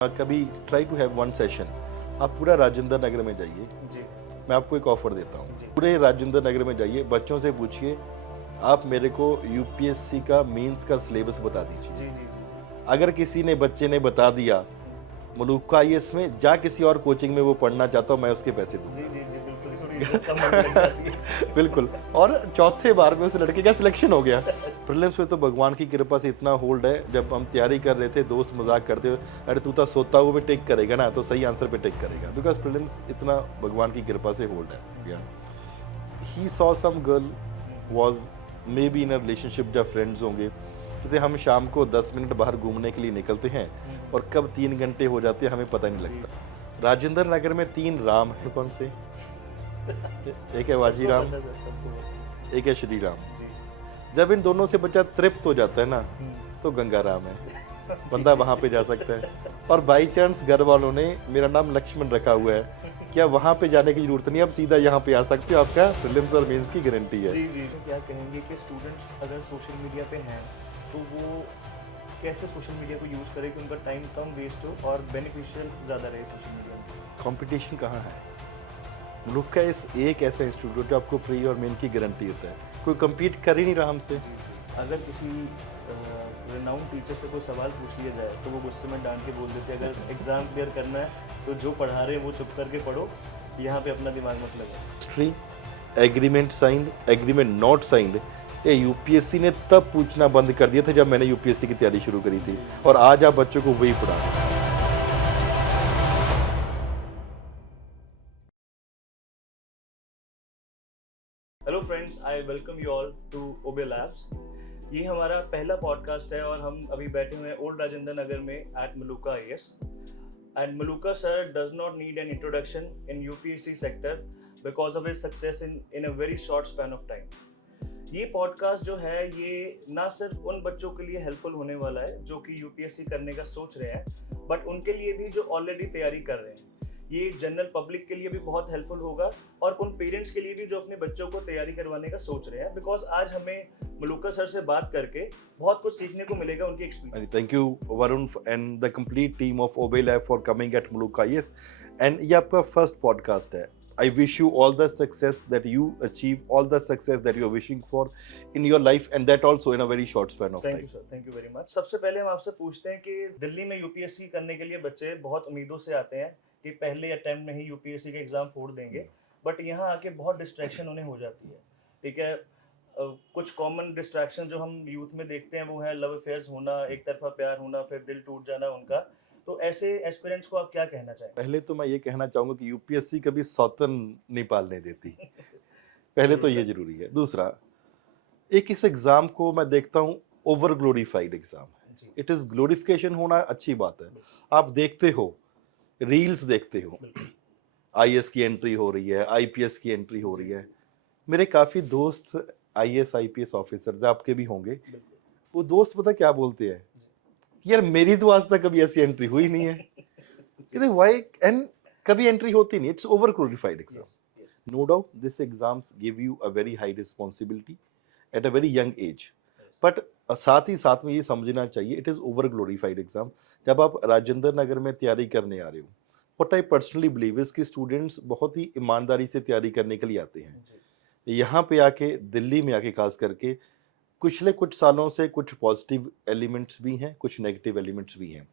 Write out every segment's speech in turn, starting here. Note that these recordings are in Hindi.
कभी try to have one session, आप पूरा राजेंद्र नगर में जाइए जी मैं आपको एक ऑफर देता हूँ। जी। पूरे राजेंद्र नगर में जाइए, बच्चों से पूछिए आप मेरे को यूपीएससी का मेंस का सिलेबस बता दीजिए। जी जी जी। अगर किसी ने बच्चे ने बता दिया मलूका आईएएस में जा किसी और कोचिंग में वो पढ़ना चाहता हूँ, मैं उसके पैसे जी दूंगा। जी जी, बिल्कुल थोड़ी इज्जत कम होने लग जाती है। बिल्कुल। और चौथे बार में उस लड़के का सिलेक्शन हो गया। प्रीलिम्स में तो भगवान की कृपा से इतना होल्ड है, जब हम तैयारी कर रहे थे दोस्त मजाक करते हुए, अरे तू तो सोता हुआ भी टेक करेगा ना, तो सही आंसर पे टेक करेगा, बिकॉज प्रीलिम्स इतना भगवान की कृपा से होल्ड है। He saw some girl was maybe in a relationship, जब फ्रेंड्स होंगे कहते हम शाम को 10 मिनट बाहर घूमने के लिए निकलते हैं और कब 3 घंटे हो जाते हैं हमें पता नहीं लगता। राजेंद्र नगर में 3 राम है, कौन से? एक है वाजी सबको राम, पता है, सबको पता एक है श्री राम। है। जी। जब इन दोनों से बच्चा तृप्त हो जाता है ना, तो गंगा राम है, बंदा वहां पे जा सकता है। और बाई चांस घर वालों ने मेरा नाम लक्ष्मण रखा हुआ है, क्या वहां पे जाने की जरूरत नहीं, आप सीधा यहाँ पे आ सकते हो, आपका प्रीलिम्स और मेंस की गारंटी है। जी जी। तो क्या कहेंगे कि स्टूडेंट्स अगर सोशल मीडिया पे हैं तो वो कैसे सोशल मीडिया को यूज़ करें कि उनका टाइम कम वेस्ट हो और बेनिफिशियल ज़्यादा रहे सोशल मीडिया में? कंपटीशन कहाँ है? मुल्क का इस एक ऐसा इंस्टीट्यूट जो आपको प्री और मेन की गारंटी देता है, कोई कम्पीट कर ही नहीं रहा हमसे। जी जी। अगर किसी रिनाउंड टीचर से कोई सवाल पूछ लिया जाए तो वो गुस्से में डांट के बोल देते हैं अगर एग्ज़ाम क्लियर करना है तो जो पढ़ा रहे हैं वो चुप करके पढ़ो, यहाँ पे अपना दिमाग मत लगाओ। History, agreement signed, agreement not signed, ये यूपीएससी ने तब पूछना बंद कर दिया था जब मैंने यूपीएससी की तैयारी शुरू करी थी, और आज आप बच्चों को वही पढ़ा रहे हैं। Hello friends, I welcome you all to Obe Labs. ये हमारा पहला पॉडकास्ट है और हम अभी बैठे हुए हैं ओल्ड राजेंद्र नगर में at Maluka IAS. And Malooka sir does not need an introduction in UPSC sector because of his success in a very short span of time. ये पॉडकास्ट जो है ये ना सिर्फ उन बच्चों के लिए हेल्पफुल होने वाला है जो कि यूपीएससी करने का सोच रहे हैं, बट उनके लिए भी जो ऑलरेडी तैयारी कर रहे हैं। ये जनरल पब्लिक के लिए भी बहुत हेल्पफुल होगा और उन पेरेंट्स के लिए भी जो अपने बच्चों को तैयारी करवाने का सोच रहे हैं, बिकॉज आज हमें मलूका सर से बात करके बहुत कुछ सीखने को मिलेगा उनकी experience. Thank you Varun and the complete team of obey lab for coming at Maluka IAS, and ये आपका फर्स्ट पॉडकास्ट है। I wish you all the success that you achieve, all the success that you are wishing for in your life, and that also in a very short span of time. Thank you sir, thank you very much. सबसे पहले हम आपसे पूछते हैं कि दिल्ली में यूपीएससी करने के लिए बच्चे बहुत उम्मीदों से आते हैं कि पहले अटेम्प्ट में ही यूपीएससी का एग्जाम फोड़ देंगे, बट यहाँ आके बहुत डिस्ट्रैक्शन उन्हें हो जाती है। ठीक है, कुछ कॉमन डिस्ट्रैक्शन जो हम यूथ में देखते हैं वो है लव अफेयर्स होना, एक तरफा प्यार होना, फिर दिल टूट जाना उनका। तो ऐसे एस्पिरेंट्स को आप क्या कहना चाहेंगे? पहले तो मैं ये कहना चाहूंगा कि यूपीएससी कभी सौतन नहीं पालने देती, पहले जरूर तो ये सर। जरूरी है। दूसरा, एक इस एग्जाम को मैं देखता हूँ ओवर ग्लोरीफाइड एग्जाम है। जी इट इज ग्लोरिफिकेशन होना अच्छी बात है, बिल्कुल आप देखते हो, रील्स देखते हो, बिल्कुल। आईएएस की एंट्री हो रही है, आईपीएस की एंट्री हो रही है। मेरे काफी दोस्त आईएएस आईपीएस ऑफिसर्स आपके भी होंगे, बिल्कुल वो दोस्त पता क्या बोलते हैं, यार मेरी तो आज तक कभी ऐसी एंट्री हुई नहीं है। कहते व्हाई, एंड कभी एंट्री होती नहीं, it's over qualified exam. Yes yes no doubt this exams give you a very high responsibility at a very young age, yes. But साथ ही साथ में ये समझना चाहिए it is over glorified exam. जब आप राजेंद्र नगर में तैयारी करने आ रहे हो, what I personally believe is कि स्टूडेंट्स बहुत ही ईमानदारी से तैयारी करने के लिए आते हैं। जी यहाँ पे आके, दिल्ली में आके खास करके, पिछले कुछ सालों से कुछ पॉजिटिव एलिमेंट्स भी हैं, कुछ नेगेटिव एलिमेंट्स भी हैं।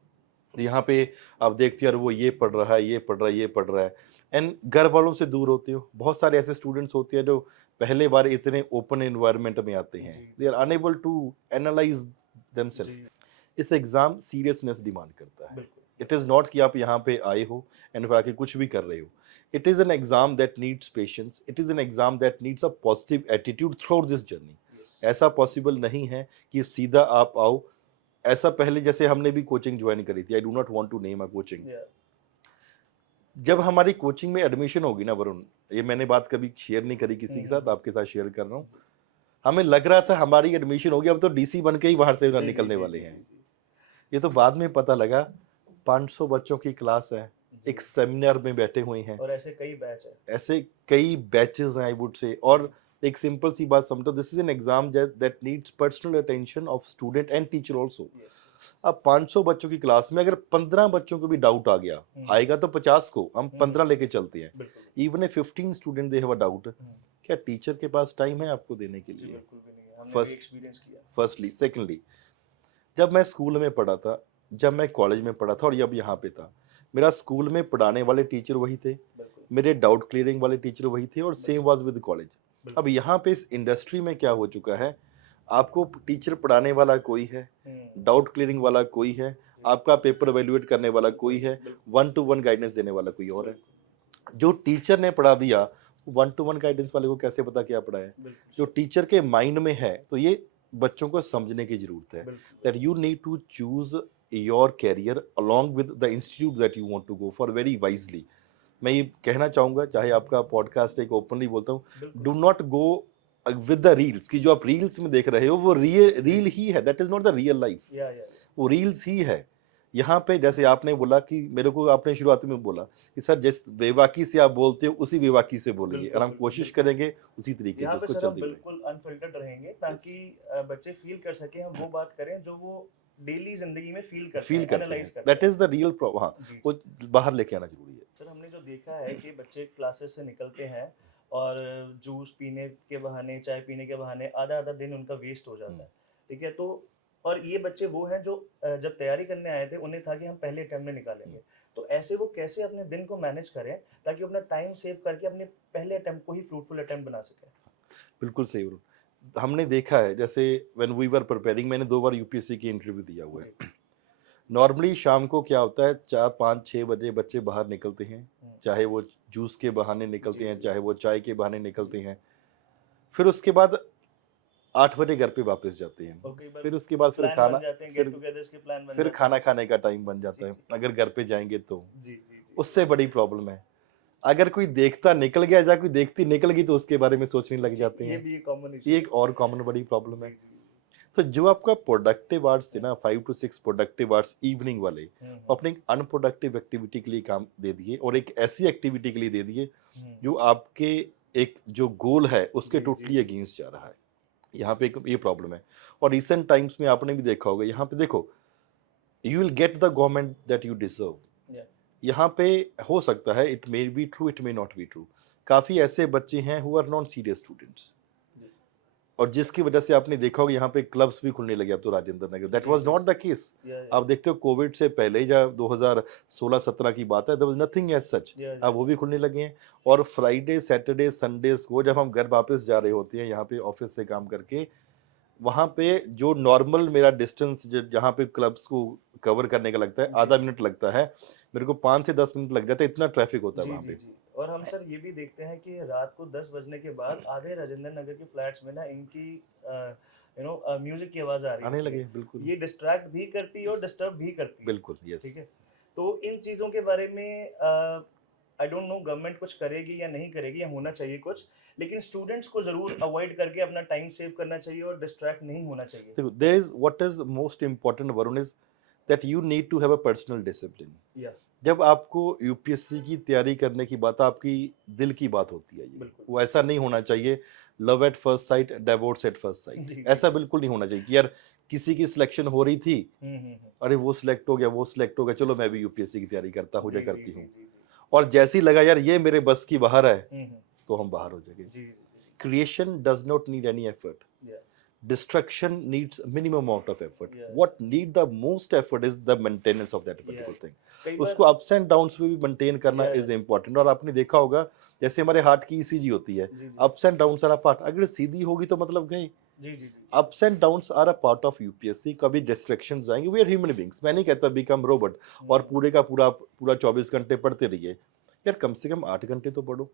यहाँ पे आप देखते हो यार वो ये पढ़ रहा है, ये पढ़ रहा है, ये पढ़ रहा है, एंड घर वालों से दूर होते हो। बहुत सारे ऐसे स्टूडेंट्स होते हैं जो पहले बार इतने ओपन एनवायरनमेंट में आते हैं, जी they are unable to analyse जी देमसेल्फ। इस एग्जाम सीरियसनेस डिमांड करता है। बिल्कुल। इट इज़ नॉट कि आप यहाँ पे आए हो एंड फिर आके कुछ भी कर रहे हो। It is an exam that needs patience, it is an exam that needs a positive attitude through out this journey. Yes ऐसा पॉसिबल नहीं है कि सीधा आप आओ। ऐसा पहले जैसे हमने भी कोचिंग ज्वाइन करी थी, I do not want to name a coaching. या जब हमारी कोचिंग में एडमिशन होगी ना वरुण, ये मैंने बात कभी शेयर नहीं करी किसी के साथ, हम्म। आपके साथ शेयर कर रहा हूँ। हमें लग रहा था हमारी एडमिशन होगी, अब तो डीसी बन के ही बाहर से जी जी निकलने जी वाले जी हैं। जी जी ये तो बाद में पता लगा 500 बच्चों की क्लास है, जी। एक सेमिनार में बैठे हुए हैं, और ऐसे कई बैच है। ऐसे कई बैचेस हैं आई वुड से। और एक सिंपल सी बात समझो, this is an exam that needs personal attention of student and teacher also. Yes अब 500 बच्चों की क्लास में अगर 15 बच्चों को भी डाउट आ गया, आएगा तो 50 को, हम 15 लेके चलते हैं। बिल्कुल even a 15 student they have a doubt, क्या टीचर के पास टाइम है आपको देने के जी लिए? बिल्कुल भी नहीं है, हमने भी फर्स्ट एक्सपीरियंस किया। फर्स्टली, सेकेंडली, जब मैं स्कूल में पढ़ा था, जब मैं कॉलेज में पढ़ा था और अब यहाँ पे था, मेरा स्कूल में पढ़ाने वाले टीचर वही थे, बिल्कुल मेरे डाउट क्लियरिंग वाले टीचर वही थे, और सेम वाज विद कॉलेज। बिल्कुल। अब यहाँ पे इस इंडस्ट्री में क्या हो चुका है, आपको टीचर पढ़ाने वाला कोई है, डाउट क्लियरिंग वाला कोई है, आपका पेपर एवेल्युएट करने वाला कोई है, वन टू वन गाइडेंस देने वाला कोई और है। जो टीचर ने पढ़ा दिया, वन टू वन गाइडेंस वाले को कैसे पता क्या पढ़ा है? जो टीचर के माइंड में है, तो ये बच्चों को समझने की जरूरत है that you need to choose your career along with the institute that you want to go for very wisely. मैं ये कहना चाहूंगा, चाहे आपका पॉडकास्ट एक ओपनली बोलता हूँ, do not go with the reels, की जो आप रील्स में देख रहे हो वो रील ही है, that is not the real life, वो रील्स ही है। यहाँ पे जैसे आपने बोला कि मेरे को आपने शुरुआत में बोला कि सर जिस बेबाकी से आप बोलते हो उसी बेबाकी से बोलिए, और हम कोशिश करेंगे उसी तरीके से उसको चलते हुए। बिल्कुल अनफिल्टर्ड रहेंगे ताकि बच्चे फील कर सके, हम वो बात करें जो वो डेली जिंदगी में फील करते हैं, एनालाइज करते हैं। That is the real problem. हाँ, वो बाहर लेके आना जरूरी है। सर हमने जो देखा है कि बच्चे क्लासेस से निकलते हैं और जूस पीने के बहाने, चाय पीने के बहाने आधा आधा दिन उनका वेस्ट हो जाता है, ठीक है। तो और ये बच्चे वो हैं जो जब तैयारी करने आए थे उन्हें था कि हम पहले अटेम्प्ट में निकालेंगे, तो ऐसे वो कैसे अपने दिन को मैनेज करें ताकि अपना टाइम सेव करके अपने पहले अटेम्प्ट को ही फ्रूटफुल अटेम्प्ट बना सकें? बिल्कुल सही बोल, हमने देखा है जैसे व्हेन वी वर प्रिपेयरिंग, मैंने 2 बार यूपीएससी की इंटरव्यू दिया हुआ है। नॉर्मली शाम को क्या होता है, 4 5 6 बजे बच्चे बाहर निकलते हैं, चाहे वो जूस के बहाने निकलते हैं, चाहे वो चाय के बहाने निकलते हैं, फिर उसके बाद 8 बजे घर पे वापस जाते हैं, फिर उसके बाद फिर खाना, फिर खाना खाने का टाइम बन जाता है अगर घर पे जाएंगे तो। उससे बड़ी प्रॉब्लम है, अगर कोई देखता निकल गया या कोई देखती निकल गई तो उसके बारे में सोचने लग जाते हैं। ये एक और कॉमन बड़ी प्रॉब्लम है। तो जो आपका प्रोडक्टिव आवर्स थे ना, 5 to 6 प्रोडक्टिव आवर्स इवनिंग वाले, अपने एक अनप्रोडक्टिव एक्टिविटी के लिए काम दे दिए, और एक ऐसी एक्टिविटी के लिए दे दिए जो आपके एक जो गोल है उसके टोटली अगेंस्ट जा रहा है। यहाँ पे एक ये प्रॉब्लम है। और रिसेंट टाइम्स में आपने भी देखा होगा, यहाँ पे देखो, you will get the government that you deserve. यहाँ पे हो सकता है, it may be true, it may not be true, काफी ऐसे बच्चे हैं who are not serious students, और जिसकी वजह से आपने देखा होगा यहाँ पे क्लब्स भी खुलने लगे अब तो Rajendra Nagar. That was not the case. आप देखते हो कोविड से पहले या 2016-17 की बात है, there was nothing as such. अब वो भी खुलने लगे हैं, और फ्राइडे सैटरडे संडेज को जब हम घर वापस जा रहे होते हैं यहाँ पे ऑफिस से काम करके, वहाँ पे जो नॉर्मल मेरा डिस्टेंस जहाँ पे क्लब्स को कवर करने का लगता है आधा मिनट लगता है, मेरे को 5 से 10 मिनट लग जाता है, इतना ट्रैफिक होता है वहाँ पे। और हम सर ये भी देखते हैं कि रात को 10 बजने के बाद आधे राजेंद्र नगर के फ्लैट्स में ना इनकी म्यूजिक की आवाज आ रही आने लगे। बिल्कुल, ये डिस्ट्रैक्ट भी करती है और डिस्टर्ब भी करती है। बिल्कुल, यस। ठीक है, तो इन चीजों के बारे में आई डोंट नो गवर्नमेंट कुछ करेगी या नहीं करेगी, या होना चाहिए कुछ, लेकिन स्टूडेंट्स को जरूर अवॉइड करके अपना टाइम सेव करना चाहिए और डिस्ट्रैक्ट नहीं होना चाहिए। देखो, there is what is most important Varun is that you need to have a personal discipline. जब आपको यूपीएससी की तैयारी करने की बात, आपकी दिल की बात होती है, ये वो ऐसा नहीं होना चाहिए love at first sight, divorce at first sight, ऐसा बिल्कुल नहीं होना चाहिए कि यार किसी की सिलेक्शन हो रही थी, अरे वो सिलेक्ट हो गया, वो सिलेक्ट हो गया, चलो मैं भी यूपीएससी की तैयारी करता हूँ या करती हूँ, और जैसी लगा यार ये मेरे बस की बाहर है तो हम बाहर हो जाएंगे। Creation does not need any effort, destruction needs minimum amount of effort. What need the most effort is the maintenance of that particular thing. उसको ups and downs में भी maintain करना is important। और आपने देखा होगा जैसे हमारे हार्ट की ECG होती है, ups and downs are a part, अगर सीधी होगी तो मतलब गए। ups and downs are a part of UPSC। कभी distractions आएंगे, we are human beings। मैं नहीं कहता become robot और पूरे का पूरा 24 घंटे पढ़ते रहिए, यार कम से कम 8 घंटे तो पढ़ो।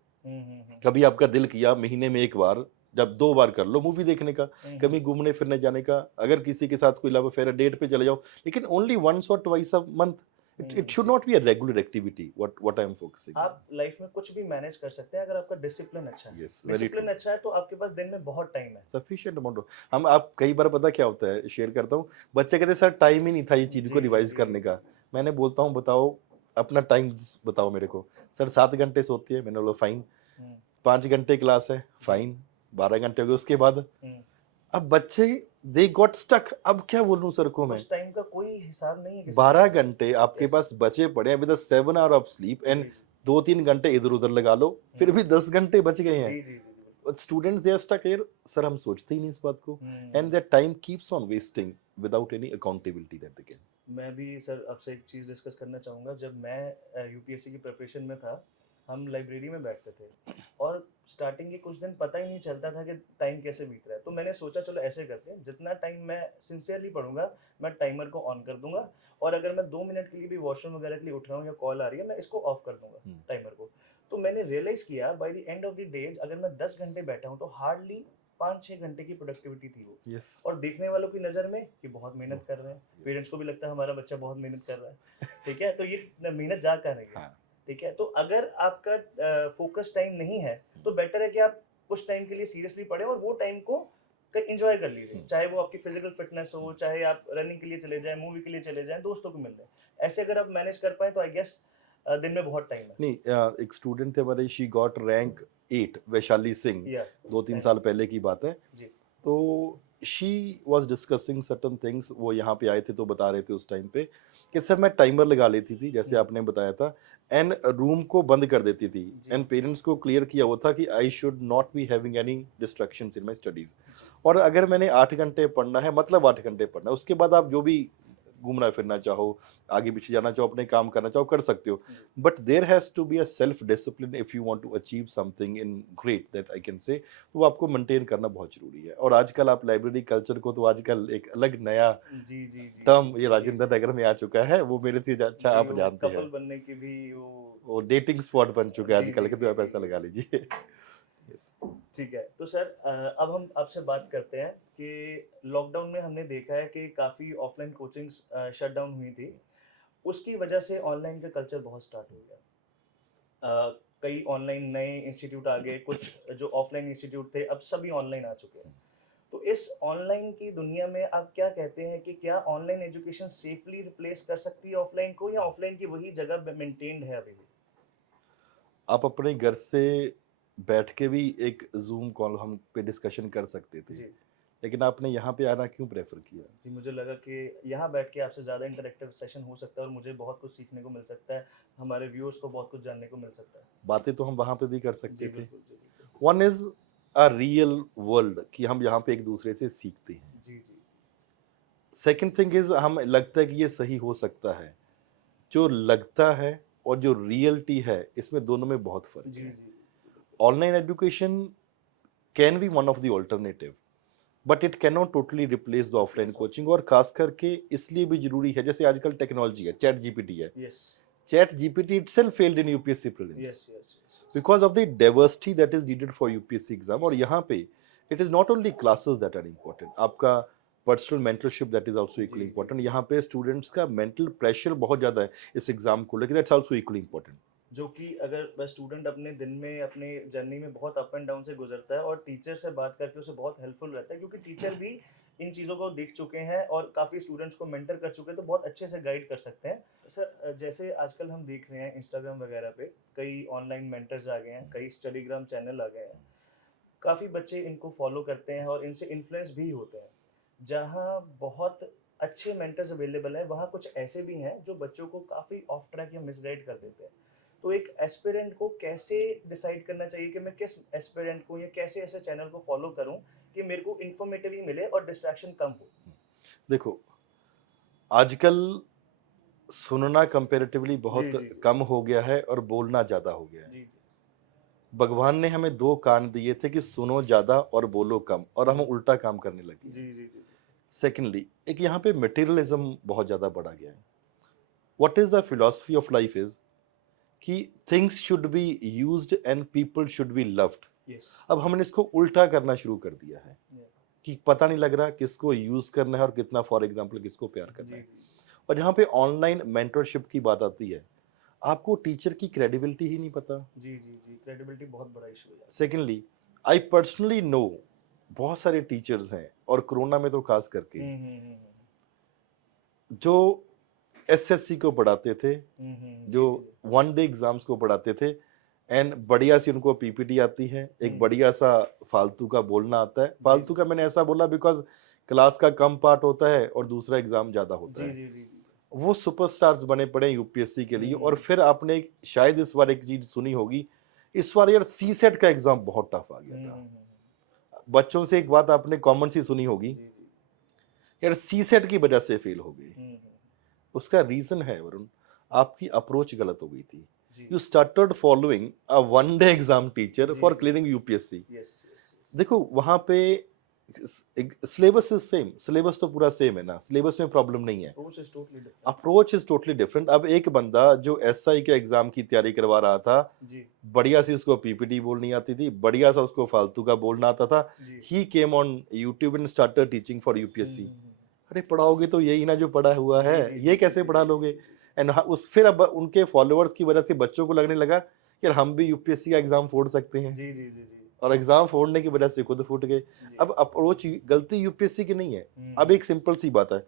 कभी आपका दिल किया महीने में एक बार, जब 2 बार कर लो मूवी देखने का, कभी घूमने फिरने जाने का, अगर किसी के साथ कोई लव अफेयर है डेट पे चले जाओ, लेकिन ओनली वंस और twice a month. It should not be a regular activity. What I am focusing. आप लाइफ में कुछ भी मैनेज कर सकते हैं अगर आपका डिसिप्लिन अच्छा है। डिसिप्लिन अच्छा है तो आपके पास दिन में बहुत टाइम है, सफिशिएंट अमाउंट। हम आप कई बार पता क्या होता है, शेयर करता हूँ, बच्चे कहते सर टाइम ही नहीं था ये चीज को रिवाइज करने का। मैंने बोलता हूँ बताओ अपना टाइम बताओ मेरे को। सर 7 घंटे सोती है, मैंने बोला फाइन। 5 घंटे क्लास है, फाइन। 12 घंटे हो गए उसके बाद। अब बच्चे दे गॉट स्टक। अब क्या बोलूं सर को मैं, उस टाइम का कोई हिसाब नहीं है किसी के 12 पास। घंटे आपके यस। पास बचे पड़े हैं with 7 hour of sleep, and जी। 2-3 घंटे इधर उधर लगा लो, फिर भी 10 घंटे बच गए हैं। जी जी जी बिल्कुल। Students they are stuck here, sir हम सोचते ही नहीं इस बात को, and that time keeps on wasting without any accountability that they can. मैं भी सर आपसे एक चीज़ डिस्कस करना चाहूँगा। जब मैं यूपीएससी की प्रिपरेशन में था, हम लाइब्रेरी में बैठते थे और स्टार्टिंग के कुछ दिन पता ही नहीं चलता था कि टाइम कैसे बीत रहा है। तो मैंने सोचा चलो ऐसे करते हैं, जितना टाइम मैं सिंसियरली पढ़ूंगा मैं टाइमर को ऑन कर दूंगा, और अगर मैं 2 मिनट के लिए भी वॉशरूम वगैरह के लिए उठ रहा हूँ या कॉल आ रही है, मैं इसको ऑफ कर दूंगा टाइमर को। तो मैंने रियलाइज किया by the end of the day अगर मैं 10 घंटे बैठा हूँ तो हार्डली 5-6 घंटे की प्रोडक्टिविटी थी वो। यस, और देखने वालों की नज़र में कि बहुत मेहनत कर रहे हैं, पेरेंट्स को भी लगता है हमारा बच्चा बहुत मेहनत कर रहा है, ठीक है, तो ये मेहनत जा कर रही है। हाँ, ठीक है, तो अगर आपका फोकस टाइम नहीं है तो बेटर है कि आप कुछ टाइम के लिए सीरियसली पढ़ें और वो टाइम को एंजॉय कर लीजिए, चाहे वो आपकी फिजिकल फिटनेस हो, चाहे आप रनिंग के लिए चले जाएं, मूवी के लिए चले जाएं, दोस्तों को मिलने। ऐसे अगर आप मैनेज कर पाए तो आई गेस दिन में बहुत टाइम है। नहीं एक स्टूडेंट थे हमारे, she got rank 8, Vaishali Singh, या 2-3 साल पहले की बात है। जी तो she was discussing certain things, वो यहाँ पे आए थे तो बता रहे थे उस टाइम पे कि सर मैं टाइमर लगा लेती थी जैसे आपने बताया था, एंड रूम को बंद कर देती थी, एंड पेरेंट्स को क्लियर किया हुआ था कि I should not be having any distractions in my studies, और अगर मैंने 8 घंटे पढ़ना है मतलब 8 घंटे पढ़ना है, उसके बाद आप जो भी घूमना फिरना चाहो, आगे पीछे जाना चाहो, अपने काम करना चाहो, कर सकते हो, but there has to be a self discipline if you want to achieve something in great that I can say, तो वो आपको मेंटेन करना बहुत जरूरी है। और आजकल आप लाइब्रेरी कल्चर को, तो आजकल एक अलग नया जी जी जी टर्म ये जी राजेंद्र नगर में आ चुका है, वो मेरे से अच्छा जी, आप वो जानते हैं, कपल बनने की भी वो। वो डेटिंग स्पॉट बन चुका है जी आजकल जी के, जी तो आप जी ऐसा लगा जी। लीजिए। Yes. ठीक है, तो सर अब हम आपसे बात करते हैं कि लॉकडाउन में हमने देखा है कि काफ़ी ऑफलाइन कोचिंग्स शट डाउन हुई थी, उसकी वजह से ऑनलाइन का कल्चर बहुत स्टार्ट हो गया। कई ऑनलाइन नए इंस्टीट्यूट आ गए, कुछ जो ऑफलाइन इंस्टीट्यूट थे अब सभी ऑनलाइन आ चुके हैं। तो इस ऑनलाइन की दुनिया में आप क्या कहते हैं कि क्या ऑनलाइन एजुकेशन सेफली रिप्लेस कर सकती है ऑफलाइन को, या ऑफलाइन की वही जगह मेंटेन्ड है अभी भी? आप अपने घर से बैठ के भी एक जूम कॉल हम पे डिस्कशन कर सकते थे, जी लेकिन आपने यहाँ पे आना क्यों प्रेफर किया? जी, मुझे लगा कि यहाँ बैठ के आपसे ज़्यादा इंटरेक्टिव सेशन हो सकता है और मुझे बहुत कुछ सीखने को मिल सकता है, हमारे व्यूअर्स को बहुत कुछ जानने को मिल सकता है। बातें तो हम वहाँ पे भी कर सकते जी थे। बिल्कुल, जी बिल्कुल। One is a real world कि हम यहाँ पे एक दूसरे से सीखते हैं। जी जी सेकंड थिंग इज हमें लगता है कि ये सही हो सकता है। जो लगता है और जो रियलिटी है, इसमें दोनों में बहुत फर्क जी है। जी online education can be one of the alternative, but it can not totally replace the offline coaching, और खास करके इसलिए भी जरूरी है, जैसे आजकल टेक्नोलॉजी है, चैट जीपीटी है। Yes chat GPT itself failed in UPSC prelims yes yes yes because of the diversity that is needed for UPSC exam, और यहाँ पे it is not only classes that are important, आपका personal mentorship that is also equally जी इंपॉर्टेंट। यहाँ पे स्टूडेंट्स का मेंटल प्रेशर बहुत ज़्यादा है इस एग्जाम को लेकर, दैट्स आल्सो इक्वली इंपॉर्टेंट। जो कि अगर स्टूडेंट अपने दिन में अपने जर्नी में बहुत अप एंड डाउन से गुजरता है और टीचर से बात करके उसे बहुत हेल्पफुल रहता है, क्योंकि टीचर भी इन चीज़ों को देख चुके हैं और काफ़ी स्टूडेंट्स को मेंटर कर चुके हैं, तो बहुत अच्छे से गाइड कर सकते हैं। सर जैसे आजकल हम देख रहे हैं इंस्टाग्राम वगैरह पे कई ऑनलाइन मेंटर्स आ गए हैं, कई स्टडीग्राम चैनल आ गए हैं, काफ़ी बच्चे इनको फॉलो करते हैं और इनसे इन्फ्लुएंस भी होते हैं। जहाँ बहुत अच्छे मेंटर्स अवेलेबल हैं, वहाँ कुछ ऐसे भी हैं जो बच्चों को काफ़ी ऑफ ट्रैक या मिसगाइड कर देते हैं। तो एक एस्पिरेंट को कैसे डिसाइड करना चाहिए कि मैं किस एस्पिरेंट को या कैसे ऐसे चैनल को फॉलो करूं कि मेरे को इन्फॉर्मेटिव ही मिले और डिस्ट्रैक्शन कम हो? देखो, आजकल सुनना कंपैरेटिवली बहुत जी जी जी कम हो गया है और बोलना ज़्यादा हो गया है। जी भगवान ने हमें 2 कान दिए थे कि सुनो ज़्यादा और बोलो कम, और हम जी उल्टा काम करने लगे हैं। जी जी जी सेकेंडली, एक यहाँ पे मटेरियलिज्म बहुत ज़्यादा बढ़ा गया है। What is the philosophy of life is कि things should be used and people should be loved. Yes अब हमने इसको उल्टा करना शुरू कर दिया है कि पता नहीं लग रहा किसको यूज करना है और कितना, फॉर एग्जांपल, किसको प्यार करना जी है। जी और यहाँ पे ऑनलाइन मेंटरशिप की बात आती है, आपको टीचर की क्रेडिबिलिटी ही नहीं पता। जी जी जी क्रेडिबिलिटी बहुत बड़ा इशू है। सेकेंडली, आई पर्सनली नो बहुत सारे टीचर्स हैं, और कोरोना में तो खास करके, जो एसएससी को पढ़ाते थे, जो वन डे एग्जाम्स को पढ़ाते थे, एंड बढ़िया सी उनको पीपीटी आती है, एक बढ़िया सा फालतू का बोलना आता है। फालतू का मैंने ऐसा बोला बिकॉज क्लास का कम पार्ट होता है और दूसरा एग्जाम ज्यादा होता जी है। जी जी वो सुपरस्टार्स बने पड़े यूपीएससी के लिए। और फिर आपने शायद इस बार एक चीज सुनी होगी, इस बार यार सी सेट का एग्जाम बहुत टफ आ गया था। बच्चों से एक बात आपने कॉमन सी सुनी होगी, जी जी यार सी सेट की वजह से फेल हो गई। हम्म, उसका रीजन है वरुण, आपकी अप्रोच गलत हो गई थी। जी you started following a one day exam teacher जी, फॉर जी। Clearing UPSC. Yes yes yes देखो वहां पे सिलेबस इज सेम, सिलेबस तो पूरा सेम है ना, सिलेबस में प्रॉब्लम नहीं है, approach is totally different. Approach is totally different. अब एक बंदा जो एसआई के एग्जाम की तैयारी करवा रहा था, जी बढ़िया सी उसको पीपीटी बोलनी आती थी, बढ़िया सा उसको फालतू का बोलना आता था, जी he came on YouTube and started teaching for UPSC. Hmm, अरे पढ़ाओगे तो यही ना जो पढ़ा हुआ जी है, जी ये जी कैसे जी पढ़ा जी लोगे? जी जी एंड उस फिर अब उनके फॉलोअर्स की वजह से बच्चों को लगने लगा कि यार हम भी यूपीएससी का एग्जाम फोड़ सकते हैं, जी जी जी जी और एग्जाम फोड़ने की वजह से खुद फूट गए। जी अब अप्रोच गलती यूपीएससी की नहीं है। अब हम्म एक सिंपल सी बात है,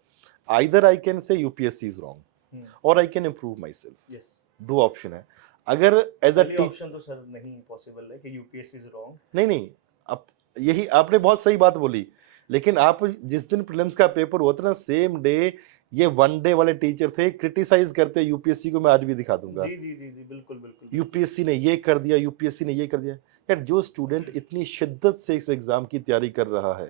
either I can say UPSC is wrong और I can improve myself. Yes दो ऑप्शन है। अगर एज अ पहली टीच ऑप्शन तो सर नहीं पॉसिबल है कि यूपीएससी इज रॉन्ग। नहीं नहीं, अब यही आपने बहुत सही बात बोली, लेकिन आप जिस दिन प्रीलिम्स का पेपर हुआ था ना, सेम डे ये वन डे वाले टीचर थे क्रिटिसाइज करते यूपीएससी को। मैं आज भी दिखा दूंगा, जी जी जी जी बिल्कुल बिल्कुल यूपीएससी ने ये कर दिया, यूपीएससी ने ये कर दिया। यार जो स्टूडेंट इतनी शिद्दत से इस एग्जाम की तैयारी कर रहा है,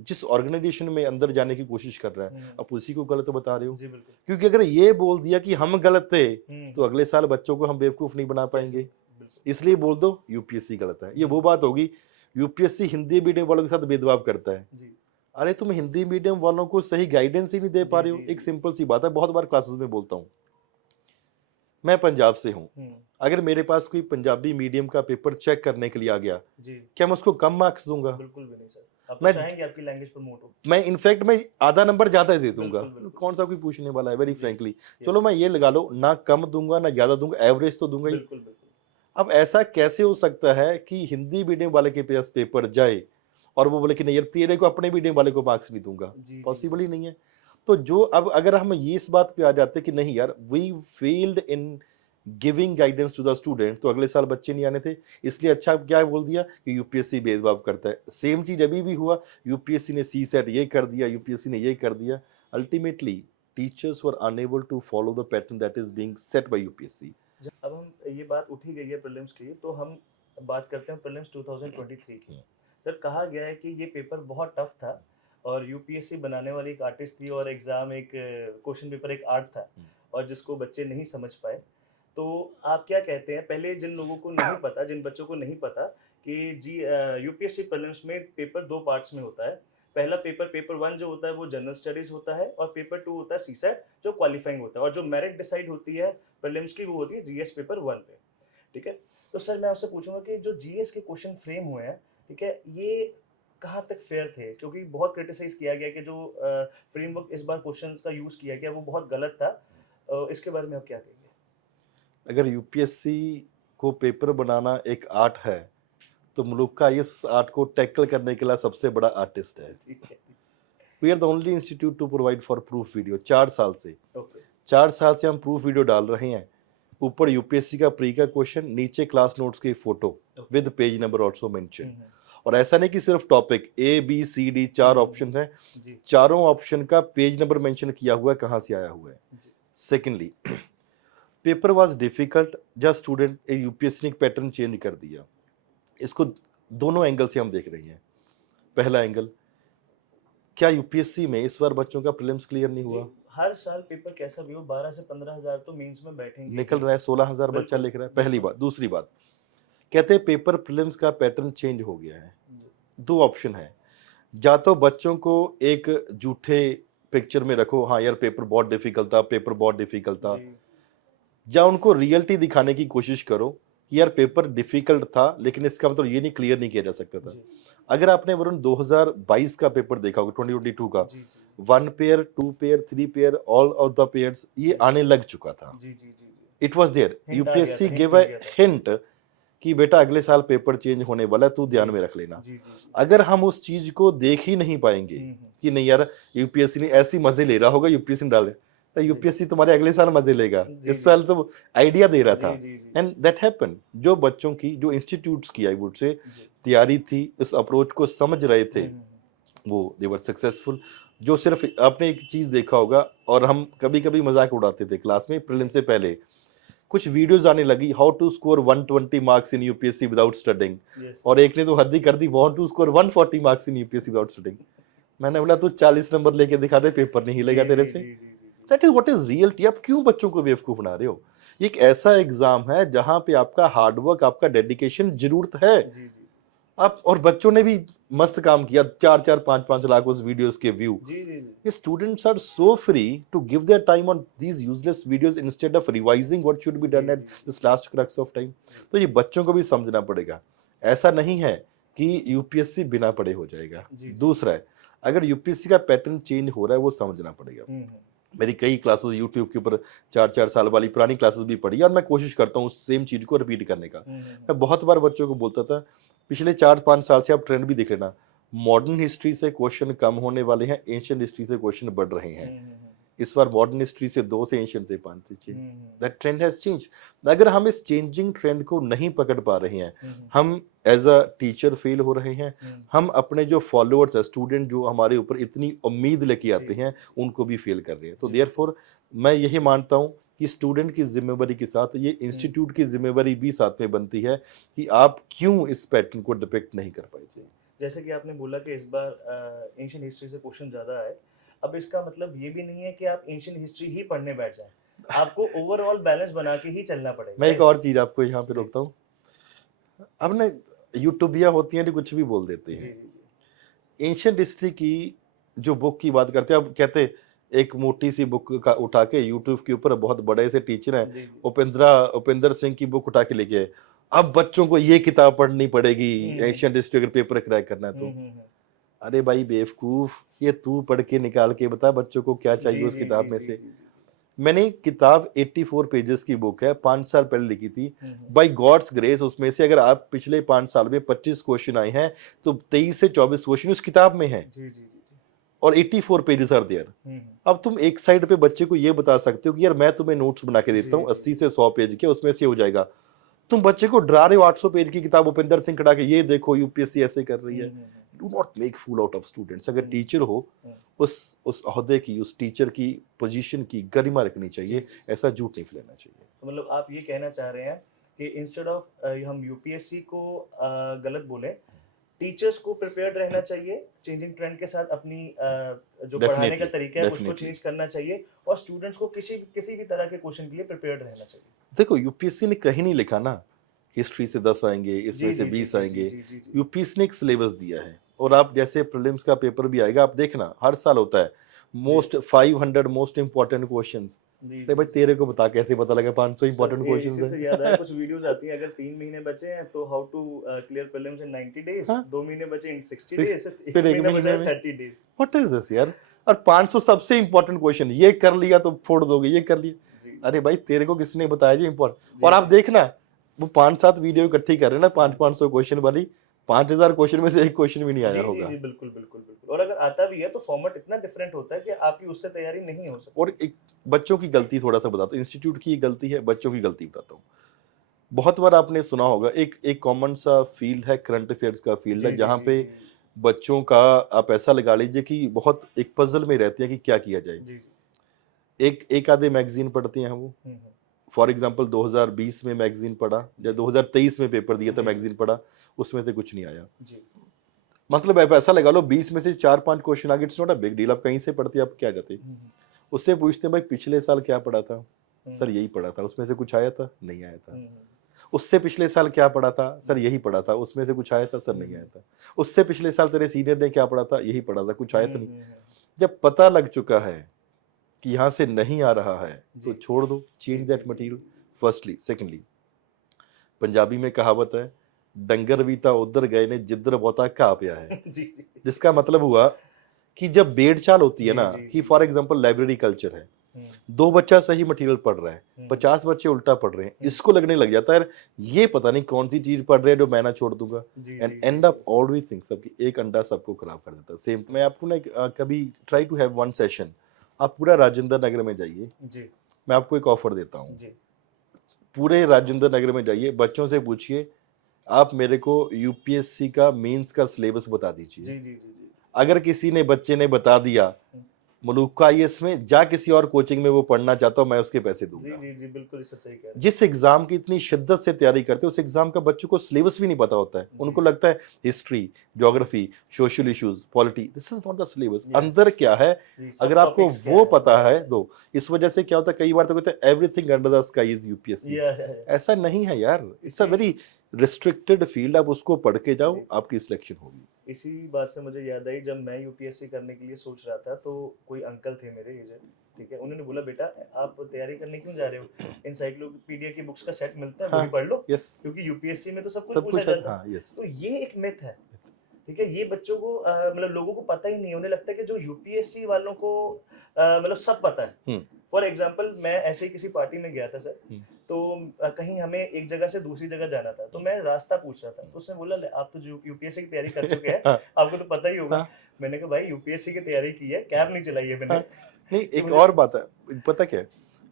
जिस ऑर्गेनाइजेशन में अंदर जाने की कोशिश कर रहा है, आप उसी को गलत बता रहे हो। जी बिल्कुल क्योंकि अगर ये बोल दिया कि हम गलत थे, तो हम्म अगले साल बच्चों को हम बेवकूफ नहीं बना पाएंगे। बिल्कुल इसलिए बोल दो यूपीएससी गलत है। ये जी वो बात होगी, यूपीएससी हिंदी मीडियम वालों के साथ भेदभाव करता है। जी अरे तुम हिंदी मीडियम वालों को सही गाइडेंस ही नहीं दे पा जी रहे हो। जी एक जी सिंपल सी बात है, बहुत बार क्लासेस में बोलता हूँ, मैं पंजाब से हूँ, अगर मेरे पास कोई पंजाबी मीडियम का पेपर चेक करने के लिए आ गया, जी क्या मैं उसको कम मार्क्स दूंगा? बिल्कुल भी नहीं सर। आप तो मैं चाहेंगे आपकी लैंग्वेज प्रमोट हो। मैं इनफैक्ट मैं आधा नंबर ज्यादा ही दे दूंगा। बिल्कुल बिल्कुल कौन सा कोई पूछने वाला है, वेरी जी फ्रेंकली। यस चलो मैं ये लगा लो, ना कम दूंगा ना ज्यादा दूंगा, एवरेज तो दूंगा ही। बिल्कुल बिल्कुल अब ऐसा कैसे हो सकता है कि हिंदी मीडियम वाले के पास पेपर जाए और वो बोले कि नहीं यार तेरे को अपने मीडियम वाले को मार्क्स नहीं दूंगा? जी जी पॉसिबल ही नहीं है। तो जो अब अगर हम ये इस बात पे आ जाते कि नहीं यार we failed in giving guidance to the student, तो अगले साल बच्चे नहीं आने थे। इसलिए अच्छा क्या बोल दिया कि यूपीएससी भेदभाव करता है। सेम चीज अभी भी हुआ, यूपीएससी ने सी सेट ये कर दिया, यूपीएससी ने ये कर दिया। Ultimately teachers were unable to follow the pattern that is being set by UPSC. अब हम ये बात उठी गई है प्रीलिम्स की, तो हम बात करते हैं प्रीलिम्स 2023 की। सर कहा गया है कि ये पेपर बहुत टफ था और यूपीएससी बनाने वाली एक आर्टिस्ट थी और एग्जाम एक क्वेश्चन पेपर एक आर्ट था और जिसको बच्चे नहीं समझ पाए। तो आप क्या कहते हैं, पहले जिन लोगों को नहीं पता, जिन बच्चों को नहीं पता कि जी यूपीएससी प्रीलिम्स में पेपर दो पार्ट्स में होता है। पहला पेपर पेपर 1 जो होता है वो जनरल स्टडीज होता है और पेपर 2 होता है सीसेट जो क्वालिफाइंग होता है, और जो मेरिट डिसाइड होती है प्रीलिम्स की वो होती है जीएस पेपर 1 पे। ठीक है, तो सर मैं आपसे पूछूंगा कि जो जीएस के क्वेश्चन फ्रेम हुए हैं, ठीक है, ये कहाँ तक फेयर थे? क्योंकि बहुत क्रिटिसाइज किया गया कि जो फ्रेमवर्क इस बार क्वेश्चन का यूज किया गया वो बहुत गलत था। इसके बारे में आप क्या कहेंगे? अगर यूपीएससी को पेपर बनाना एक आर्ट है, तो मलूका इस आर्ट को टैकल करने के लिए सबसे बड़ा आर्टिस्ट है। ठीक है, we are the only institute to provide for proof video. 4 साल से ओके 4 साल से हम प्रूफ वीडियो डाल रहे हैं। ऊपर यूपीएससी का प्री का क्वेश्चन, नीचे क्लास नोट्स की photo with page number also mention. और ऐसा नहीं कि सिर्फ topic A B C D 4 option है, जी चारों ऑप्शन का पेज नंबर मेंशन किया हुआ है, कहां से आया हुआ है। जी secondly, paper was difficult, just student UPSC ने पैटर्न चेंज कर दिया। इसको दोनों एंगल से हम देख रहे हैं। पहला एंगल, क्या यूपीएससी में इस बार बच्चों का प्रीलिम्स क्लियर नहीं हुआ? हर साल पेपर कैसा भी हो 12 से 15 हजार तो मेंस में बैठेंगे निकल रहा है, 16,000 बच्चा बिल्कुल, लिख रहा है। पहली बिल्कुल। बात। दूसरी बात, कहते हैं पेपर प्रीलिम्स का पैटर्न चेंज हो गया है। दो ऑप्शन है, या तो बच्चों को एक झूठे पिक्चर में रखो, हाँ यार पेपर बहुत डिफिकल्ट था, पेपर बहुत डिफिकल्ट था, जी, या उनको रियलिटी दिखाने की कोशिश करो कि यार पेपर डिफिकल्ट था लेकिन इसका मतलब ये नहीं क्लियर नहीं किया जा सकता था। जी, अगर आपने वरुण 2022 का पेपर देखा होगा, 2022 का, जी, जी, 1 pair 2 pair 3 pair all of the pairs ये आने लग चुका था। जी, जी, जी, इट वाज देयर, Hint आ यूपीएससी गया था, गिव hint अ मिल गया था। हिंट कि बेटा अगले साल पेपर चेंज होने वाला है, तू ध्यान में रख लेना। जी, जी, जी। अगर हम उस चीज को देख ही नहीं पाएंगे कि नहीं यार यूपीएससी ने ऐसी मजे ले रहा होगा, यूपीएससी ने डाले, तो यूपीएससी तुम्हारे अगले साल मजे लेगा। जी, इस साल तो आइडिया दे रहा जी, था। जी, जी, एंड दैट हैपन। जो बच्चों की, जो इंस्टीट्यूट्स की आई वुड से जी, तैयारी थी, इस अप्रोच को समझ रहे थे, वो दे वर सक्सेसफुल। जो सिर्फ आपने एक चीज़ देखा होगा, और हम कभी कभी मजाक उड़ाते थे क्लास में प्रीलिम से पहले, कुछ वीडियोस आने लगी, how to score 120 marks in UPSC without studying, yes और एक ने तो हद ही कर दी, want to score 140 marks in UPSC without studying. मैंने बोला तू 40 नंबर लेके दिखा दे, पेपर नहीं जी हिलेगा तेरे जी से। जी जी जी that is what is reality. आप क्यों बच्चों को बेवकूफ बना रहे हो? ये एक ऐसा एग्जाम है जहां पे आपका हार्डवर्क, आपका डेडिकेशन जरूरत है। जी जी आप और बच्चों ने भी मस्त काम किया, 4-4 5-5 लाख उस वीडियोस के व्यू। जी जी जी ये students are so free to give their time on these useless videos instead of revising what should be done जी एट जी this last crux of time. तो ये बच्चों को भी समझना पड़ेगा। ऐसा नहीं है कि यूपीएससी बिना पढ़े हो जाएगा। जी जी दूसरा है, अगर यूपीएससी का पैटर्न चेंज हो रहा है वो समझना पड़ेगा। हम्म मेरी कई क्लासेस यूट्यूब के ऊपर 4-4 साल वाली पुरानी क्लासेस भी पढ़ी, और मैं कोशिश करता हूँ उस सेम चीज को रिपीट करने का। मैं बहुत बार बच्चों को बोलता था, पिछले 4-5 साल से आप ट्रेंड भी देख लेना, मॉडर्न हिस्ट्री से क्वेश्चन कम होने वाले हैं, एंशियंट हिस्ट्री से क्वेश्चन बढ़ रहे हैं। इस बार मॉडर्न हिस्ट्री से 2 से, एंशियंट से 5 से change. That trend has change. अगर हम इस चेंजिंग ट्रेंड को नहीं पकड़ पा रहे हैं, हम एज अ टीचर फेल हो रहे हैं, हम अपने जो फॉलोअर्स है, स्टूडेंट जो हमारे ऊपर इतनी उम्मीद लेके आते हैं, उनको भी फेल कर रहे हैं। तो जी। देयरफॉर मैं यही मानता हूँ कि स्टूडेंट की जिम्मेवारी के साथ ये इंस्टीट्यूट की जिम्मेवारी भी साथ में बनती है कि आप क्यों इस पैटर्न को डिपिक्ट नहीं कर पाए थे। जैसे कि आपने बोला कि इस बार एंशियंट हिस्ट्री से क्वेश्चन ज़्यादा आए, अब इसका मतलब ये भी नहीं है कि आप एंशियंट हिस्ट्री ही पढ़ने बैठ जाएं, आपको ओवरऑल बैलेंस बना के ही चलना पड़ेगा, मैं एक राइट? और चीज आपको यहाँ पे जी। रोकता हूँ। अब ना यूट्यूबिया होती हैं जो कुछ भी बोल देते जी हैं। जी जी एंशियंट हिस्ट्री की जो बुक की बात करते हैं, अब कहते एक मोटी सी बुक का उठा के यूट्यूब के ऊपर बहुत बड़े से टीचर हैं, जी जी उपेंद्र सिंह की बुक उठा के लेके आए, अब बच्चों को ये किताब पढ़नी पड़ेगी एंशियंट हिस्ट्री अगर पेपर क्रैक करना है तो। हम्म। अरे भाई बेवकूफ, ये तू पढ़ के निकाल के बता बच्चों को क्या चाहिए जी उस जी किताब जी में जी से। जी जी मैंने किताब 84 पेजेस की बुक है, 5 साल पहले लिखी थी। हम्म बाय गॉड्स ग्रेस उसमें से अगर आप पिछले 5 साल में 25 क्वेश्चन आए हैं, तो 23 से 24 क्वेश्चन उस किताब में हैं, जी जी जी और 84 पेजेस आर देयर। हम्म अब तुम एक साइड पे बच्चे को ये बता सकते हो कि यार मैं तुम्हें नोट्स बना के देता जी हूँ जी 80 से 100 पेज के, उसमें से हो जाएगा। तुम बच्चे को डरा रहे हो 800 पेज की किताब उपेंद्र सिंह कटा के, ये देखो यूपीएससी ऐसे कर रही है। Do not make fool out of students. अगर टीचर हो, उस ओहदे की, उस टीचर की पोजीशन की गरिमा रखनी चाहिए, ऐसा झूठ नहीं फैलाना चाहिए। तो मतलब आप ये कहना चाह रहे हैं कि इंस्टेड ऑफ हम यूपीएससी को गलत बोले, टीचर्स को प्रिपेयर्ड रहना चाहिए, चेंजिंग ट्रेंड के साथ अपनी जो पढ़ाने का डेफिनेटली, तरीका है उसको डेफिनेटली। चेंज करना चाहिए, और स्टूडेंट्स को किसी भी तरह के क्वेश्चन के लिए प्रिपेयर्ड रहना चाहिए। देखो यूपीएससी ने कहीं नहीं लिखा ना हिस्ट्री से 10 आएंगे, इसमें जी से जी जी 20 जी जी आएंगे। जी जी जी यूपीएससी ने एक सिलेबस दिया है, और आप जैसे प्रीलिम्स का पेपर भी आएगा, आप देखना हर साल होता है मोस्ट 500 मोस्ट इंपॉर्टेंट क्वेश्चंस। जी तो भाई जी। तेरे को बता कैसे पता लगा 500 इंपॉर्टेंट क्वेश्चंस इसी से याद आया, है। कुछ वीडियोस आती हैं, अगर 3 महीने बचे हैं तो how to clear prelims in 90 days, हाँ, 2 महीने बचे इन 60 Six- डेज, एक फिर एक महीना बचा महीने है में 30 डेज। व्हाट इज दिस यार। और 500 सबसे इंपॉर्टेंट क्वेश्चन, ये कर लिया तो फोड़ दोगे, ये कर लिया। जी अरे भाई तेरे को किसने बताया जी इंपॉर्टेंट। जी और आप जी। देखना वो 5-7 वीडियो इकट्ठी कर रहे हैं ना, 500 क्वेश्चन वाली, 5000 क्वेश्चन में से एक क्वेश्चन भी नहीं आया जी जी होगा। जी बिल्कुल बिल्कुल बिल्कुल। और अगर आता भी है तो फॉर्मेट इतना डिफरेंट होता है कि आपकी उससे तैयारी नहीं हो सकती। और एक बच्चों की गलती थोड़ा सा बताता हूँ, इंस्टीट्यूट की गलती है, बच्चों की गलती बताता हूँ। बहुत बार आपने सुना होगा, एक एक कॉमन सा फील्ड है, करंट अफेयर्स का फील्ड है, जी जी जहाँ जी पे जी बच्चों का आप ऐसा लगा लीजिए कि बहुत एक पजल में रहते हैं कि क्या किया जाए। जी जी। एक एक आधे मैगजीन पढ़ते हैं वो। हम्म फॉर एग्जांपल 2020 में मैगजीन पढ़ा, या 2023 में पेपर दिया था जी मैगजीन पढ़ा, उसमें से कुछ नहीं आया। जी मतलब आप ऐसा लगा लो 20 में से 4-5 क्वेश्चन आ गए, it's not a big deal. आप कहीं से पढ़ते आप क्या जाते, हम्म उससे पूछते हैं भाई पिछले साल क्या पढ़ा था, सर हम्म यही पढ़ा था, उसमें से कुछ आया था, नहीं आया था। हम्म उससे पिछले साल क्या पढ़ा था, सर यही पढ़ा था, उसमें से कुछ आया था, सर नहीं आया था। उससे पिछले साल तेरे सीनियर ने क्या पढ़ा था, यही पढ़ा था, कुछ आया था नहीं। जब पता लग चुका है कि यहाँ से नहीं आ रहा है, तो जी छोड़ दो, जी चेंज जी दैट जी मटेरियल। जी फर्स्टली, सेकंडली, पंजाबी में कहावत है, डंगर भी ता उधर गए ने जिधर बहुता घा पिया है। जी जी जिसका मतलब हुआ कि जब बेड़चाल होती है जी ना, जी कि जी फॉर एग्जांपल लाइब्रेरी कल्चर है, हम्म 2 बच्चा सही मटेरियल पढ़ रहा है, हम्म 50 बच्चे उल्टा पढ़ रहे हैं, हम्म, इसको लगने लग जाता है ये पता नहीं कौन सी चीज पढ़ रहे हैं जो मैं ना छोड़ दूंगा। जी एंड जी जी एंड अप ऑलवेज थिंक सबकी एक अंडा सबको खराब कर देता है। सेम मैं आपको ना कभी try to have one session, आप पूरा राजेंद्र नगर में जाइए, जी मैं आपको एक ऑफर देता हूँ, जी पूरे राजेंद्र नगर में जाइए, बच्चों से पूछिए आप मेरे को यूपीएससी का मेंस का सिलेबस बता दीजिए। जी जी जी अगर किसी ने बच्चे ने बता दिया मलूका आईएएस में जा किसी और कोचिंग में वो पढ़ना चाहता हूं, मैं उसके पैसे जी दूंगा। जी जी बिल्कुल सच्चाई कह रहे हैं। जिस एग्जाम की इतनी शिद्दत से तैयारी करते हैं उस एग्जाम का बच्चों को सिलेबस भी नहीं पता होता है। उनको लगता है history, geography, social issues, polity, this is not the syllabus. Yes. अंदर क्या है जी, सब अगर आपको topics क्या वो है? पता है दो। इस वजह से क्या होता है कई बार तो कहते हैं everything under the sky is UPSC. Yeah. ऐसा नहीं है यार, इट्स अ इसी वेरी रिस्ट्रिक्टेड फील्ड। आप उसको पढ़ के जाओ, जी। आपकी सिलेक्शन होगी। इसी बात से मुझे याद आई, जब मैं यूपीएससी करने के लिए सोच रहा था तो कोई अंकल थे मेरे एजेंट, ठीक है, उन्होंने बोला बेटा आप तैयारी करने क्यों जा रहे हो, इंसाइक्लोपीडिया की बुक्स का सेट मिलता है वही हाँ, पढ़ लो, यस, क्योंकि यूपीएससी में तो सब कुछ सब पूछा कुछ जाता है। हाँ, यस, तो ये एक मिथ है, ठीक है, ये बच्चों को मतलब लोगों को पता ही नहीं है, उन्हें लगता है कि जो यूपीएससी वालों को मतलब सब पता है। फॉर एग्जाम्पल मैं ऐसे ही किसी पार्टी में गया था सर, तो कहीं हमें एक जगह से दूसरी जगह जाना था, तो मैं रास्ता पूछ रहा था, तो उसने बोला आप तो यूपीएससी की तैयारी कर चुके हैं, आपको तो पता ही होगा। हाँ, मैंने कहा भाई यूपीएससी की तैयारी की है, कैब नहीं चलाई है मैंने। हाँ। नहीं, कि एक मुझे और बात है, पता क्या है,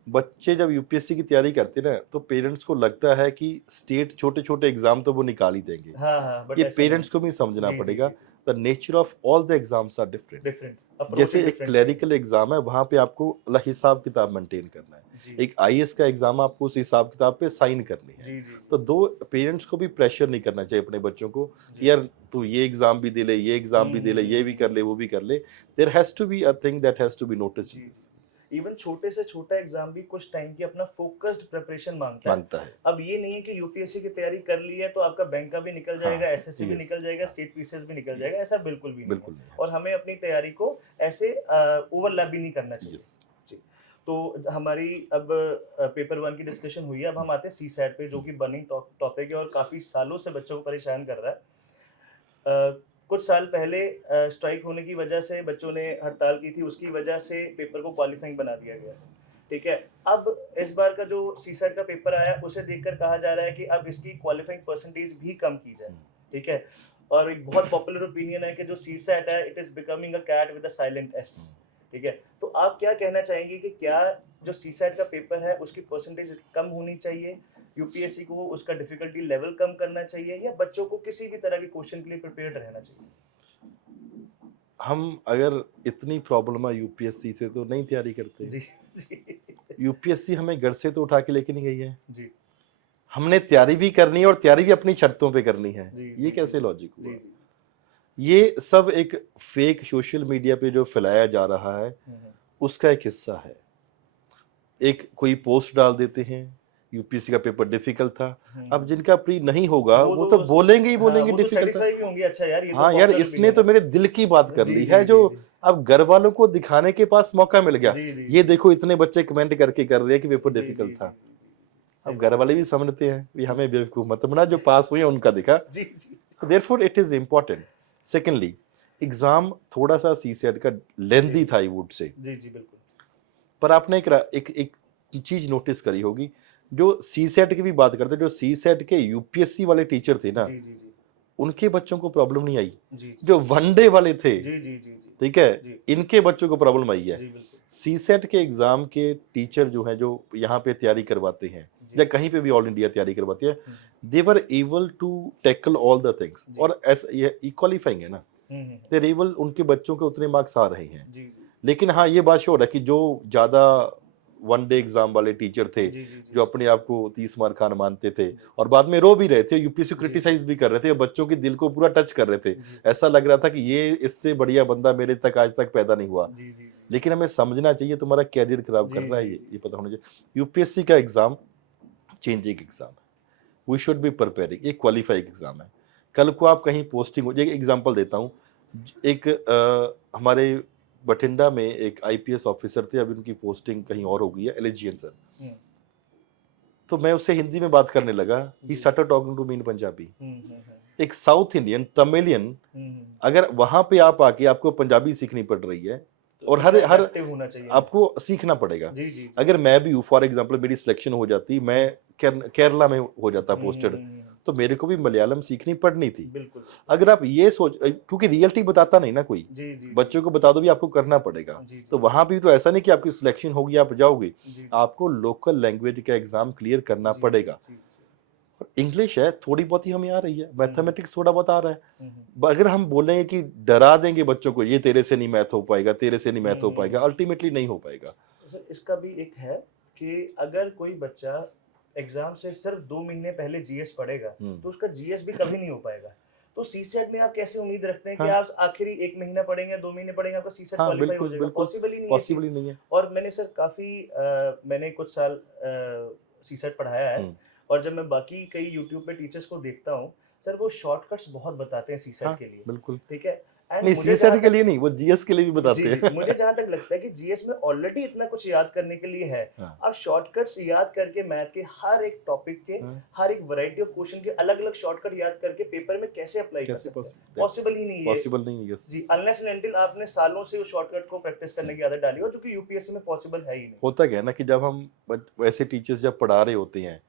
बच्चे जब यूपीएससी की तैयारी करते हैं ना तो पेरेंट्स को लगता है कि स्टेट छोटे-छोटे एग्जाम तो वो निकाल ही देंगे। हाँ हाँ, बट ये ऐसा नहीं पेरेंट्स है। को भी समझना जी जी पड़ेगा, जी, the nature of all the exams are different. Different approach जैसे ही एक डिफरेंट क्लरिकल एग्जाम है, वहां पे आपको अलग हिसाब किताब मेंटेन करना है। जी एक आईएएस का एग्जाम आपको उस हिसाब किताब पे साइन करनी है। जी जी तो दो पेरेंट्स को भी प्रेशर नहीं करना चाहिए अपने बच्चों को जी कि यार तू ये एग्जाम भी दे ले, ये एग्जाम भी दे ले, ये भी कर ले, वो भी कर ले। There has to be a thing that has to be noticed in जी। दिस। इवन छोटे से छोटा एग्जाम भी कुछ टाइम की अपना फोकस्ड प्रिपरेशन मांगता है। मांगता है। अब ये नहीं है कि यूपीएससी की तैयारी कर ली है तो आपका बैंक का भी निकल जाएगा, हाँ, एसएससी भी yes, निकल जाएगा, हाँ, स्टेट पीसीएस भी निकल जाएगा, yes, ऐसा बिल्कुल भी नहीं है। बिल्कुल नहीं है। और हमें अपनी तैयारी को ऐसे ओवरलैप भी नहीं करना चाहिए। Yes. जी। तो हमारी अब पेपर वन की डिस्कशन हुई है, अब हम आते हैं सीसैट पे, जो कि बर्निंग टॉपिक है और काफी सालों से बच्चों को परेशान कर रहा है। कुछ साल पहले स्ट्राइक होने की वजह से बच्चों ने हड़ताल की थी, उसकी वजह से पेपर को क्वालिफाइंग बना दिया गया, ठीक है। अब इस बार का जो सीसैट का पेपर आया उसे देखकर कहा जा रहा है कि अब इसकी क्वालिफाइंग परसेंटेज भी कम की जाए, ठीक है। और एक बहुत पॉपुलर ओपिनियन है कि जो सीसैट है it is becoming a cat with a silent S, ठीक है। तो आप क्या कहना चाहेंगे कि क्या जो सीसैट का पेपर है उसकी परसेंटेज कम होनी चाहिए, यूपीएससी को उसका डिफिकल्टी लेवल कम करना चाहिए, या बच्चों को किसी भी तरह के क्वेश्चन के लिए प्रिपेयर्ड रहना चाहिए? हम अगर इतनी प्रॉब्लम है यूपीएससी से तो नहीं तैयारी करते। जी जी यूपीएससी हमें घर से तो उठा के लेके नहीं गई है। जी हमने तैयारी भी करनी है और तैयारी भी अपनी शर्तों पे करनी है। जी ये जी कैसे लॉजिक जी हुआ? जी ये सब एक फेक सोशल मीडिया पे जो फैलाया जा रहा है उसका एक हिस्सा है। एक कोई पोस्ट डाल देते हैं यूपीएससी का पेपर डिफिकल्ट था। अब जिनका प्री नहीं होगा वो तो बोलेंगे ही बोलेंगे डिफिकल्ट था। सेटिस्फाई भी होंगे, अच्छा यार ये तो हाँ यार, popular इसने opinion तो है। मेरे दिल की बात कर जी, ली जी, है जी, जो जी। अब घर वालों को दिखाने के पास मौका मिल गया। जी, जी, ये देखो इतने बच्चे कमेंट करके कर रहे हैं कि पेपर जी, डिफिकल्ट जी, था। जी, जी, अब घर वाले भी समझते हैं भी हमें बेवकूफ मत बना, जो पास हुए हैं उनका दिखा। जी जी So therefore it is important. Secondly, exam थोड़ा सा सीसेट का लेंथी था आई वुड से, जी जी बिल्कुल। पर आपने एक चीज नोटिस करी होगी, जो सीसेट की भी बात करते हैं, जो सीसेट के यूपीएससी वाले टीचर थे ना, जी जी जी उनके बच्चों को प्रॉब्लम नहीं आई। जी जो वनडे वाले थे, जी जी जी जी ठीक है, जी इनके बच्चों को प्रॉब्लम आई है। जी बिल्कुल सीसेट के एग्जाम के टीचर जो हैं, जो यहाँ पे तैयारी करवाते हैं या कहीं पे भी ऑल इंडिया तैयारी करवाते हैं, they were able to tackle all the things. और ये क्वालिफाइंग है ना, देर एबल, उनके बच्चों के उतने मार्क्स आ रहे हैं। जी जी लेकिन हाँ, ये बात श्योर है कि जो ज्यादा वन डे एग्जाम वाले टीचर थे, जी जी जो अपने आप को 30 मार खान मानते थे और बाद में रो भी रहे थे, यूपीएससी जी। क्रिटिसाइज भी कर रहे थे, बच्चों के दिल को पूरा टच कर रहे थे। जी ऐसा लग रहा था कि ये इससे बढ़िया बंदा मेरे तक आज तक पैदा नहीं हुआ। जी जी लेकिन हमें समझना चाहिए तुम्हारा कैरियर खराब जी, कर रहा है, जी, ये पता होना चाहिए। यूपीएससी का एग्जाम चेंजिंग एग्जाम है, वी शुड बी प्रिपेयरिंग। ये क्वालिफाइंग एग्जाम है। कल को आप कहीं पोस्टिंग हो जाए, एग्जाम्पल देता हूँ, एक हमारे बठिंडा में एक आईपीएस ऑफिसर थे, अभी उनकी पोस्टिंग कहीं और हो गई है, एलिजियन सर। तो मैं उससे हिंदी में बात करने लगा, he started talking to me in Punjabi. एक साउथ इंडियन तमिलियन, अगर वहां पे आप आके आपको पंजाबी सीखनी पड़ रही है और हर होना चाहिए आपको सीखना पड़ेगा। जी जी अगर मैं भी हूँ, फॉर एग्जांपल मेरी सिलेक्शन हो जाती, मैं केरला में हो जाता पोस्टेड, तो मेरे को भी मलयालम सीखनी पड़नी थी। बिल्कुल। अगर आप ये सोच, क्योंकि रियलिटी बताता नहीं ना कोई, जी जी बच्चों को बता दो भी आपको करना पड़ेगा। जी तो वहां भी तो ऐसा नहीं कि आपकी सिलेक्शन होगी आप जाओगे, जी आपको लोकल लैंग्वेज का एग्जाम क्लियर करना जी, पड़ेगा। जी, जी, और इंग्लिश है थोड़ी बहुत ही हमें आ रही है, मैथमेटिक्स थोड़ा बहुत आ रहा है। हम्म, अगर हम बोलेंगे कि डरा देंगे बच्चों को, ये तेरे से नहीं मैथ हो पाएगा, तेरे से नहीं मैथ हो हम्म। पाएगा, अल्टीमेटली नहीं हो पाएगा। तो सर इसका भी एक है कि अगर कोई बच्चा एग्जाम से सिर्फ 2 महीने पहले जीएस पढ़ेगा तो उसका जीएस भी कभी नहीं हो पाएगा। तो सीसेट में आप कैसे उम्मीद रखते हैं कि हाँ आप आखिरी 1 महीना पढ़ेंगे, 2 महीने पढ़ेंगे, आपका सीसेट हाँ, क्वालिफाई हो बिल्कुल जाएगा? बिल्कुल, पॉसिबल ही नहीं है ये पॉसिबल चीज। ही नहीं है। और मैंने सर काफी मैंने कुछ साल सीसेट पढ़ाया है, हम्म, और जब मैं बाकी कई यूट्यूब पे टीचर्स को देखता हूँ, सर वो शॉर्टकट्स बहुत बताते हैं सीसेट हाँ के लिए। बिल्कुल। ठीक है। एंड नहीं, मुझे सी जहाँ सेट के तक लिए नहीं, वो जीएस के लिए भी जी, बताते हैं। मुझे जहाँ तक लगता है कि जीएस में ऑलरेडी इतना कुछ याद करने के लिए है, हाँ आप शॉर्टकट्स याद करके मैथ के हर एक टॉपिक के, हाँ, हर एक वैरायटी ऑफ क्वेश्चन के अलग-अलग शॉर्टकट याद करके पेपर में कैसे अप्लाई कर कैसे सकते हैं? पॉसिबल, पॉसिबल ही नहीं है ये। पॉसिबल नहीं है, यस। जी, अनलेस एंड अनटिल आपने सालों से उस शॉर्टकट को प्रैक्टिस करने की आदत डाली हो, जो कि यूपीएससी में पॉसिबल है ही नहीं। होता क्या है ना कि जब हम वैसे टीचर्स जब पढ़ा रहे होते हैं,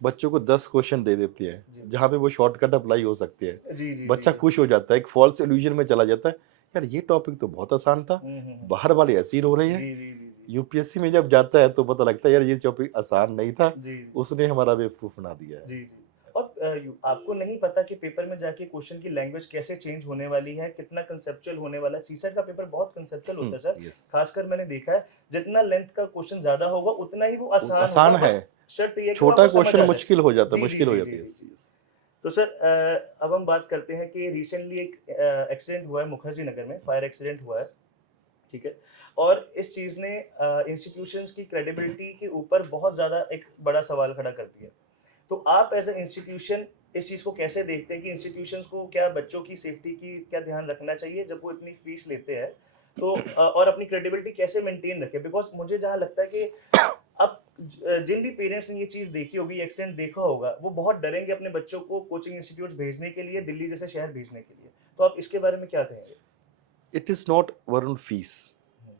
बच्चों को 10 क्वेश्चन दे देते हैं जी। जहाँ पे वो शॉर्टकट अप्लाई हो सकती है, जी, जी, जी, बच्चा जी। खुश हो जाता है, एक फॉल्स इल्यूजन में चला जाता है, यार ये टॉपिक तो बहुत आसान था, हुँ। बाहर वाले ऐसे ही रो रहे हैं। जी, जी, जी, जी। यूपीएससी में जब जाता है तो पता लगता है यार ये टॉपिक आसान नहीं था, जी, उसने हमारा बेवकूफ बना दिया है। जी, जी। और आपको नहीं पता कि पेपर में जाके क्वेश्चन की लैंग्वेज कैसे चेंज होने वाली है, कितना कंसेप्चुअल होने वाला है। सीसेट का पेपर बहुत कंसेप्चुअल होता है सर। यस, खासकर मैंने देखा है, जितना लेंथ का क्वेश्चन ज़्यादा होगा, उतना ही वो आसान होगा। आसान है, बस शर्त ये है कि वो छोटा आपको समझ क्वेश्चन आ जाए। मुश्किल हो जाता है, जी, जी, मुश्किल हो जी, जाती जी, है, जी, यस जी। यस। तो सर अब हम बात करते हैं कि रिसेंटली एक एक्सीडेंट हुआ है मुखर्जी नगर में, फायर एक्सीडेंट हुआ है। ठीक है। और इस चीज़ ने इंस्टीट्यूशंस की क्रेडिबिलिटी के ऊपर बहुत ज़्यादा एक बड़ा सवाल खड़ा कर दिया। तो आप एज अ इंस्टीट्यूशन इस चीज़ को कैसे देखते हैं कि इंस्टीट्यूशंस को क्या बच्चों की सेफ्टी की क्या ध्यान रखना चाहिए जब वो इतनी फीस लेते हैं? तो और अपनी क्रेडिबिलिटी कैसे मेंटेन रखें? बिकॉज़ मुझे जहाँ लगता है कि अब जिन भी पेरेंट्स ने ये चीज़ देखी होगी, एक्सीडेंट देखा होगा, वो बहुत डरेंगे अपने बच्चों को कोचिंग इंस्टीट्यूट्स भेजने के लिए, दिल्ली जैसे शहर भेजने के लिए। तो आप इसके बारे में क्या कहेंगे? It is not Varun fees. हुँ।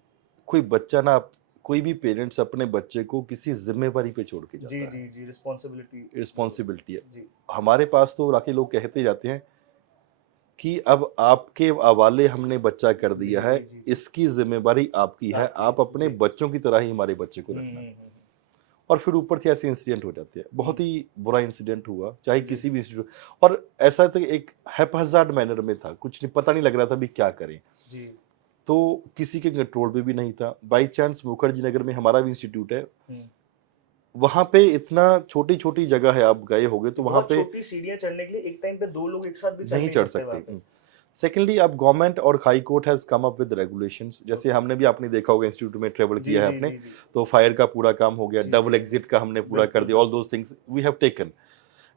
कोई बच्चा ना, कोई भी पेरेंट्स अपने बच्चे को किसी जिम्मेवारी पे छोड़ के जी, जाता है, जी, जी, रिस्पॉन्सिबिलिटी जो रिस्पॉन्सिबिलिटी है। जी। हमारे पास तो राखी लोग कहते जाते हैं कि अब आपके हवाले हमने बच्चा कर जी, दिया है, जी, जी, जी। इसकी जिम्मेवारी आपकी है, आपकी आप है, अपने जी। बच्चों की तरह ही हमारे बच्चे को हुँ, रखना। हुँ, हुँ, और फिर ऊपर से ऐसे इंसिडेंट हो जाते हैं, हुँ। बहुत ही बुरा इंसिडेंट हुआ, चाहे जी। किसी भी इंस्टीट्यूट। और ऐसा था कि एक हैपहज़ार्ड मैनर में था, कुछ नहीं, पता नहीं लग रहा था भी क्या करें, जी। तो किसी के कंट्रोल पे भी नहीं था। बाई चांस मुखर्जी नगर में हमारा भी इंस्टीट्यूट है, हुँ। वहाँ पे इतना छोटी-छोटी जगह है, आप गए होंगे तो वहाँ बहुत पे छोटी सीढ़ियाँ चढ़ने के लिए एक टाइम पे 2 लोग एक साथ भी चढ़ नहीं नहीं चढ़ सकते वहाँ सकते। पे। सेकेंडली, अब गवर्नमेंट और high court has come up with regulations, जैसे ओके। हमने भी, आपने देखा होगा इंस्टीट्यूट में ट्रैवल जी, किया है जी, आपने, जी, जी। तो फायर का पूरा काम हो गया, जी, डबल जी। एग्जिट का हमने पूरा कर बिल्कुल, दिया, ऑल बिल्कुल। Those things we have taken.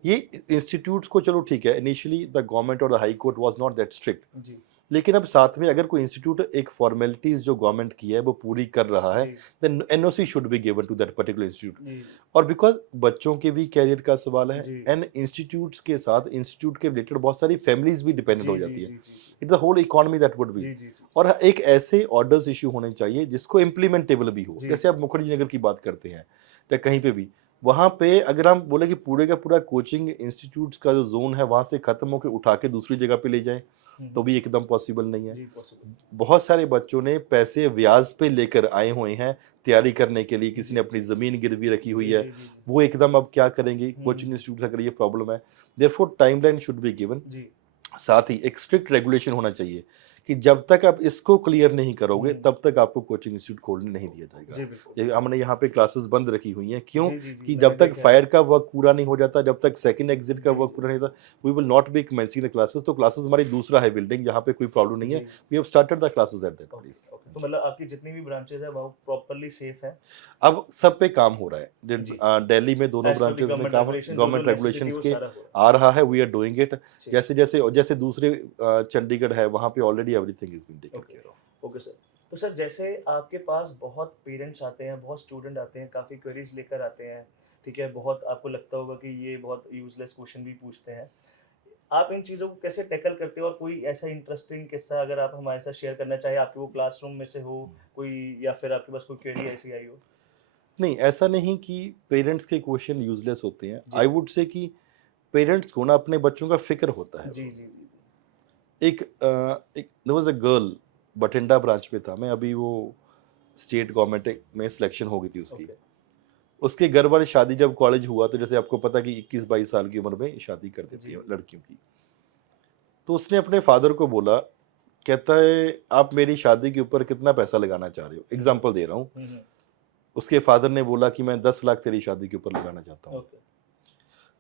ये इंस्टीट्यूट्स को चलो ठीक है, इनिशियली द गवर्नमेंट और the high court was not that strict, जी, लेकिन अब साथ में अगर कोई इंस्टीट्यूट एक फॉर्मेलिटीज जो गवर्नमेंट की है वो पूरी कर रहा है, जी, then NOC should be given to that particular institute. जी, और बिकॉज बच्चों के भी कैरियर का सवाल है, जी, एंड इंस्टीट्यूट्स के साथ इंस्टीट्यूट के रिलेटेड बहुत सारी फैमिलीज भी डिपेंडेंट जी, हो जी, जाती है, जी, जी, जी। It's the whole economy that would be. जी, जी, जी, और एक ऐसे ऑर्डर्स इशू होने चाहिए जिसको इम्प्लीमेंटेबल भी हो, जी, जैसे आप मुखर्जी नगर की बात करते हैं या कहीं पे भी, वहाँ पे अगर हम बोले कि पूरे का पूरा कोचिंग इंस्टीट्यूट्स का जो जोन है वहाँ से खत्म होकर उठा के दूसरी जगह पे ले जाएं, हुँ, तो हुँ। भी एकदम पॉसिबल नहीं है। जी, पॉसिबल। बहुत सारे बच्चों ने पैसे ब्याज पे लेकर आए हुए हैं तैयारी करने के लिए, किसी जी, ने अपनी ज़मीन गिरवी रखी हुई जी, है, जी, जी, जी। वो एकदम अब क्या करेंगे, हुँ, कोचिंग हुँ। इंस्टीट्यूट अगर ये प्रॉब्लम है, therefore timeline should be given. जी। साथ ही एक स्ट्रिक्ट रेगुलेशन होना चाहिए कि जब तक आप इसको क्लियर नहीं करोगे हुँ। तब तक आपको कोचिंग इंस्टीट्यूट खोलने नहीं दिया जाएगा। जी, बिल्कुल। ये हमने यहाँ पे क्लासेस बंद रखी हुई हैं, क्यों? जी, जी, जी, कि मैंने जब तक देखा है। फायर का वर्क पूरा नहीं हो जाता, जब तक सेकंड एग्जिट का जी, वर्क पूरा नहीं होता, we will not be commencing the classes. तो क्लासेस हमारी दूसरा है बिल्डिंग, यहाँ पे कोई प्रॉब्लम नहीं है, जी। We have started the classes at that okay, place. Okay. तो मतलब आपकी जितनी भी ब्रांचेज़ हैं वो प्रॉपर्ली सेफ हैं? अब सब पे काम हो रहा है, जी। दिल्ली में दोनों एज़ पर द ब्रांचेस में गवर्नमेंट काम, रेगुलेशन जो-जो गवर्नमेंट नेसेसिटी रेगुलेशंस वो के सारा हो रहा है। आ रहा है, वी आर डूइंग इट। जी। जैसे जैसे जैसे दूसरे चंडीगढ़ है, वहाँ पे already everything is been taken okay, care of. Okay sir. तो सर जैसे आपके पास बहुत पेरेंट्स आते हैं, बहुत स्टूडेंट आते हैं, काफ़ी क्वेरीज़ लेकर आते हैं, ठीक है? बहुत आपको लगता होगा कि ये बहुत यूज़लेस क्वेश्चन भी पूछते हैं। आप इन चीज़ों को कैसे टैकल करते हो और कोई ऐसा इंटरेस्टिंग किस्सा अगर आप हमारे साथ शेयर करना चाहें, आपके वो क्लासरूम में से हो कोई या फिर आपके पास कोई क्वेरी ऐसी आई हो? नहीं, ऐसा नहीं कि पेरेंट्स के क्वेश्चन यूजलेस होते हैं, जी। आई वुड से कि पेरेंट्स को ना अपने बच्चों का फिक्र होता है। जी, जी, जी, जी। एक there was a girl, Bathinda branch में था मैं, अभी वो स्टेट गवर्नमेंट में सिलेक्शन हो गई थी उसकी। ओके। उसके घर वाले शादी जब कॉलेज हुआ तो जैसे आपको पता कि 21-22 साल की उम्र में शादी कर देती जी। है लड़कियों की। तो उसने अपने फादर को बोला, कहता है आप मेरी शादी के ऊपर कितना पैसा लगाना चाह रहे हो? एग्जाम्पल दे रहा हूँ। हम्म, उसके फादर ने बोला कि मैं 10 लाख तेरी शादी के ऊपर लगाना चाहता हूँ। Okay.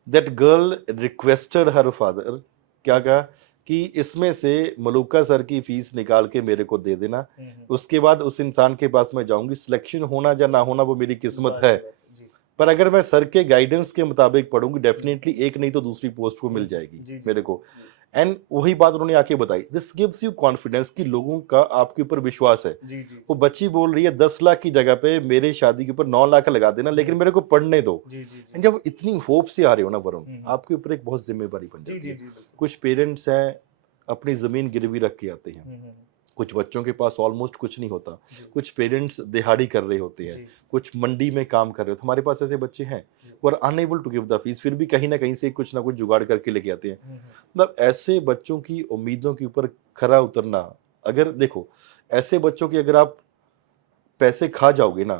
That girl requested her father, क्या कहा कि इसमें से मलूका सर की फीस निकाल के मेरे को दे देना, उसके बाद उस इंसान के पास मैं जाऊंगी, सिलेक्शन होना या ना होना वो मेरी किस्मत बात है, की बात है, जी। पर अगर मैं सर के गाइडेंस के मुताबिक पढ़ूंगी डेफिनेटली एक नहीं तो दूसरी पोस्ट को मिल जी जाएगी जी मेरे को। जी एंड वही बात उन्होंने आके बताई, दिस गिव्स यू कॉन्फिडेंस कि लोगों का आपके ऊपर विश्वास है। जी जी वो बच्ची बोल रही है 10 लाख की जगह पे मेरे शादी के ऊपर 9 लाख लगा देना, लेकिन मेरे को पढ़ने दो। जी जी जी एंड जब इतनी होप से आ रहे हो ना वरुण, हम्म, आपके ऊपर एक बहुत जिम्मेदारी बन जी जाती जी है। जी बिल्कुल। कुछ पेरेंट्स हैं अपनी जमीन गिरवी रख के आते हैं, कुछ बच्चों के पास ऑलमोस्ट कुछ नहीं होता, जी कुछ पेरेंट्स दिहाड़ी कर रहे होते हैं, जी कुछ मंडी में काम कर रहे होते हैं। हमारे पास ऐसे बच्चे हैं जी। वो are unable to give the fees, फिर भी कहीं ना कहीं से कुछ ना कुछ जुगाड़ करके लेके आते हैं। हम्म, मतलब ऐसे बच्चों की उम्मीदों के ऊपर खरा उतरना, अगर देखो ऐसे बच्चों की अगर आप पैसे खा जाओगे ना,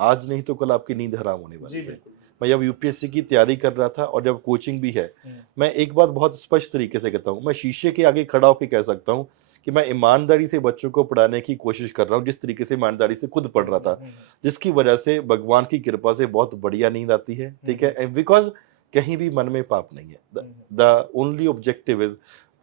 आज नहीं तो कल आपकी नींद हराम होने जी वाली है। बिल्कुल। मैं जब यूपीएससी की तैयारी कर रहा था और जब कोचिंग भी है, मैं एक बात बहुत स्पष्ट तरीके से कहता हूँ, मैं शीशे के आगे खड़ा होकर कह सकता हूँ कि मैं ईमानदारी से बच्चों को पढ़ाने की कोशिश कर रहा हूँ, जिस तरीके से ईमानदारी से खुद पढ़ रहा था, जिसकी वजह से भगवान की कृपा से बहुत बढ़िया नींद आती है। ठीक है, बिकॉज कहीं भी मन में पाप नहीं है। द ओनली ऑब्जेक्टिव इज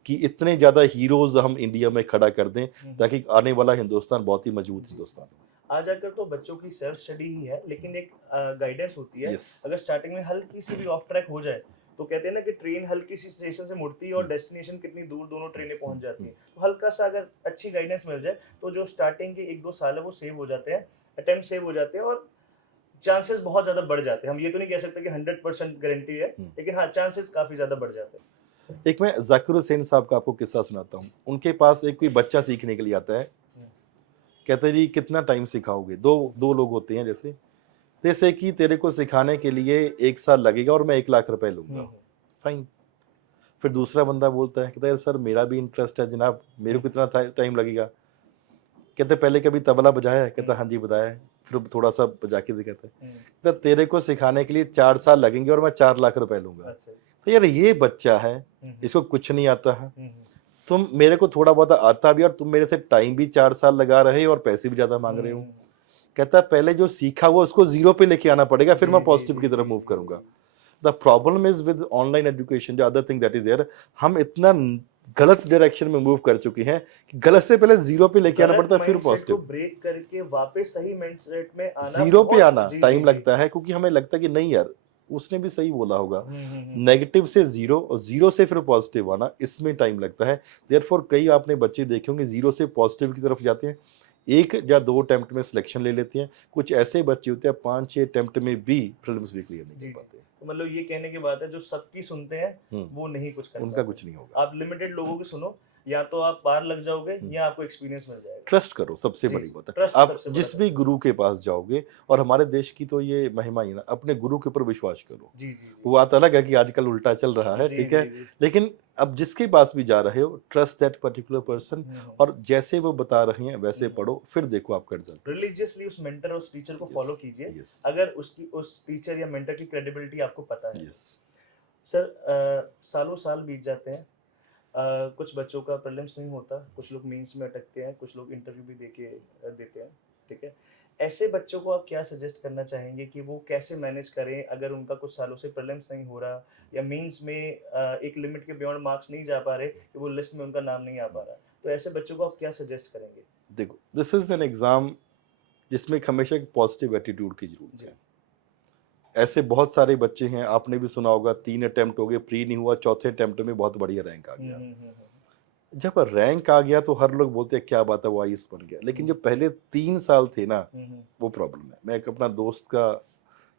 कि इतने ज्यादा हीरोज हम इंडिया में खड़ा कर दें ताकि आने वाला हिंदुस्तान बहुत ही मजबूत हिंदुस्तान हो। आज आकर तो बच्चों की सेल्फ स्टडी ही है, लेकिन एक गाइडेंस होती है। Yes. अगर स्टार्टिंग में हल्की सी भी ऑफ ट्रैक हो जाए तो कहते हैं ना कि ट्रेन हल्की सी स्टेशन से मुड़ती है और डेस्टिनेशन कितनी दूर दोनों ट्रेनें पहुंच जाती हैं। तो हल्का सा अगर अच्छी गाइडेंस मिल जाए तो जो स्टार्टिंग के 1-2 साल है वो सेव हो जाते हैं, अटेम्प्ट सेव हो जाते हैं और चांसेस बहुत ज्यादा बढ़ जाते हैं। हम ये तो नहीं कह सकते कि 100% गारंटी है, लेकिन हाँ चांसेस काफी ज्यादा बढ़ जाते हैं। एक मैं जाकिर हुसैन साहब का आपको किस्सा सुनाता हूँ। उनके पास एक कोई बच्चा सीखने के लिए आता है, कहते जी कितना टाइम सिखाओगे? दो लोग होते हैं जैसे कि तेरे को सिखाने के लिए 1 साल लगेगा और मैं 1 लाख रुपए लूंगा। फाइन। फिर दूसरा बंदा बोलता है, कहता है सर मेरा भी इंटरेस्ट है जनाब, मेरे को कितना टाइम लगेगा? कहते पहले कभी तबला बजाया है? कहता हाँ जी बताया है। फिर थोड़ा सा बजा के दिखाता है, कहता तेरे को सिखाने के लिए 4 साल लगेंगे और मैं 4 लाख रुपए लूंगा। तो यार ये बच्चा है, इसको कुछ नहीं आता है, तुम मेरे को थोड़ा बहुत आता भी और तुम मेरे से टाइम भी 4 साल लगा रहे हो और पैसे भी ज्यादा मांग रहे हो। कहता है पहले जो सीखा वो उसको 0 पे लेके आना पड़ेगा, फिर मैं पॉजिटिव की तरफ मूव करूंगा। The problem is with online education, the other thing that is there, हम इतना गलत डायरेक्शन में मूव कर चुके हैं कि गलत से पहले 0 पे लेके आना पड़ता है, फिर पॉजिटिव ब्रेक करके वापस सही माइंडसेट में आना, 0 पे आना टाइम लगता है, क्योंकि हमें लगता है कि नहीं यार उसने भी सही बोला होगा। नेगेटिव से 0 और 0 से फिर पॉजिटिव आना, इसमें टाइम लगता है। देयरफॉर कई आपने बच्चे देखे होंगे 0 से पॉजिटिव की तरफ जाते हैं, 1 या 2 अटेम्प्ट में सिलेक्शन ले लेते हैं। कुछ ऐसे बच्चे होते हैं 5-6 अटेम्प्ट में भी प्रीलिम्स भी क्लियर नहीं कर पाते। तो मतलब ये कहने की बात है जो सबकी सुनते हैं वो नहीं कुछ कर उनका कुछ नहीं होगा। आप लिमिटेड लोगों की सुनो, या तो आप पार लग जाओगे या आपको एक्सपीरियंस मिल जाएगा। ट्रस्ट करो, सबसे बड़ी बात है। आप जिस भी गुरु के पास जाओगे, और हमारे देश की तो ये महिमा ही ना, अपने गुरु के ऊपर विश्वास करो। वो बात अलग है कि आजकल उल्टा चल रहा है, ठीक है, लेकिन अब जिसके पास भी जा रहे हो ट्रस्ट दैट पर्टिकुलर पर्सन, और जैसे वो बता रहे हैं वैसे पढ़ो, फिर देखो आपका रिजल्ट। रिलीजियसली उस मेंटर और उस टीचर को फॉलो कीजिए, अगर उसकी उस टीचर या मेंटर की क्रेडिबिलिटी आपको पता है। सर सालों साल बीत जाते हैं, कुछ बच्चों का प्रीलिम्स नहीं होता, कुछ लोग मेंस में अटकते हैं, कुछ लोग इंटरव्यू भी देते हैं, ठीक है। ऐसे बच्चों को आप क्या सजेस्ट करना चाहेंगे कि वो कैसे मैनेज करें अगर उनका कुछ सालों से प्रीलिम्स नहीं हो रहा या मेंस में एक लिमिट के बियॉन्ड मार्क्स नहीं जा पा रहे कि वो लिस्ट में उनका नाम नहीं आ पा रहा, तो ऐसे बच्चों को आप क्या सजेस्ट करेंगे? देखो, दिस इज एन एग्जाम जिसमें हमेशा एक पॉजिटिव एटीट्यूड की जरूरत है। ऐसे बहुत सारे बच्चे हैं, आपने भी सुना होगा 3 अटेम्प्ट हो गए, प्री नहीं हुआ, चौथे अटेम्प्ट में बहुत बढ़िया रैंक आ गया। जब रैंक आ गया तो हर लोग बोलते हैं क्या बात है वो आईएएस बन गया, लेकिन जो पहले 3 साल थे ना वो प्रॉब्लम है। मैं एक अपना दोस्त का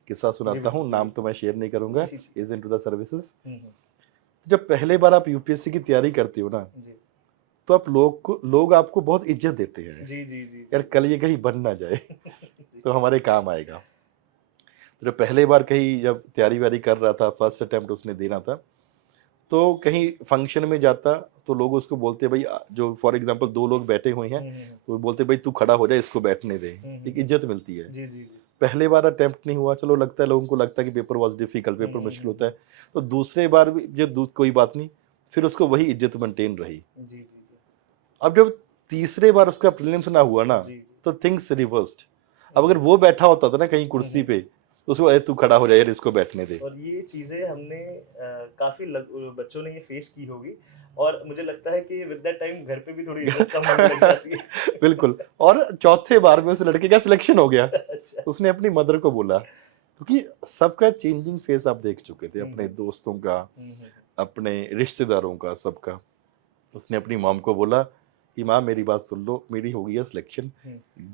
किस्सा सुनाता हूँ, नाम तो मैं शेयर नहीं करूंगा, इज इनटू द सर्विसेज। जब पहले बार आप यूपीएससी की तैयारी करते हो ना, तो आप लोग आपको बहुत इज्जत देते हैं, यार कल ये कहीं बन ना जाए तो हमारे काम आएगा। तो जब पहले बार कहीं जब तैयारी व्यारी कर रहा था, फर्स्ट अटेम्प्ट उसने देना था, तो कहीं फंक्शन में जाता तो लोग उसको बोलते भाई, जो फॉर एग्जांपल 2 लोग बैठे हुए हैं तो वो बोलते भाई तू खड़ा हो जा, इसको बैठने दे, एक इज्जत मिलती है। पहले बार अटेम्प्ट नहीं हुआ, चलो लगता है, लोगों को लगता है कि पेपर वाज डिफिकल्ट, पेपर मुश्किल होता है, तो दूसरे बार भी जो कोई बात नहीं, फिर उसको वही इज्जत मेंटेन रही। जी जी अब जब तीसरे बार उसका प्रीलिम्स ना हुआ ना, जी जी तो थिंग्स रिवर्स्ड। अब अगर वो बैठा होता था ना कहीं कुर्सी पे, तो उसको तू खड़ा हो जा यार, इसको बैठने दे। और ये चीज़ें हमने काफ़ी बच्चों ने ये फेस की होगी और मुझे लगता है कि विद दैट टाइम घर पे भी थोड़ी इज्जत कम होने लग जाती है। बिल्कुल। और चौथे बार में उस लड़के का सिलेक्शन हो गया। अच्छा। उसने अपनी मदर को बोला, क्योंकि सबका चेंजिंग फेस आप देख चुके थे, अपने दोस्तों का, अपने रिश्तेदारों का, सबका। उसने अपनी मॉम को बोला कि माँ मेरी बात सुन लो, मेरी हो गई है सिलेक्शन,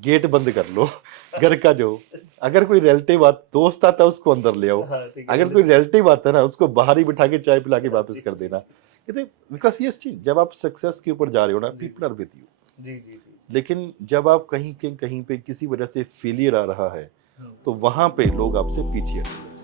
गेट बंद कर लो घर का। जो अगर कोई रिलेटिव दोस्त आता है उसको अंदर ले आओ, हाँ, ठीक है, अगर कोई रिलेटिव आता है ना उसको बाहर ही बिठा के चाय पिला के वापस जी, कर जी, देना। जी। कहते बिकॉज ये चीज, जब आप सक्सेस के ऊपर जा रहे हो ना, जी। People are with you. जी, जी, जी। लेकिन जब आप कहीं पे किसी वजह से फेलियर आ रहा है, हुँ। तो वहां पे लोग आपसे पीछे हटते हैं।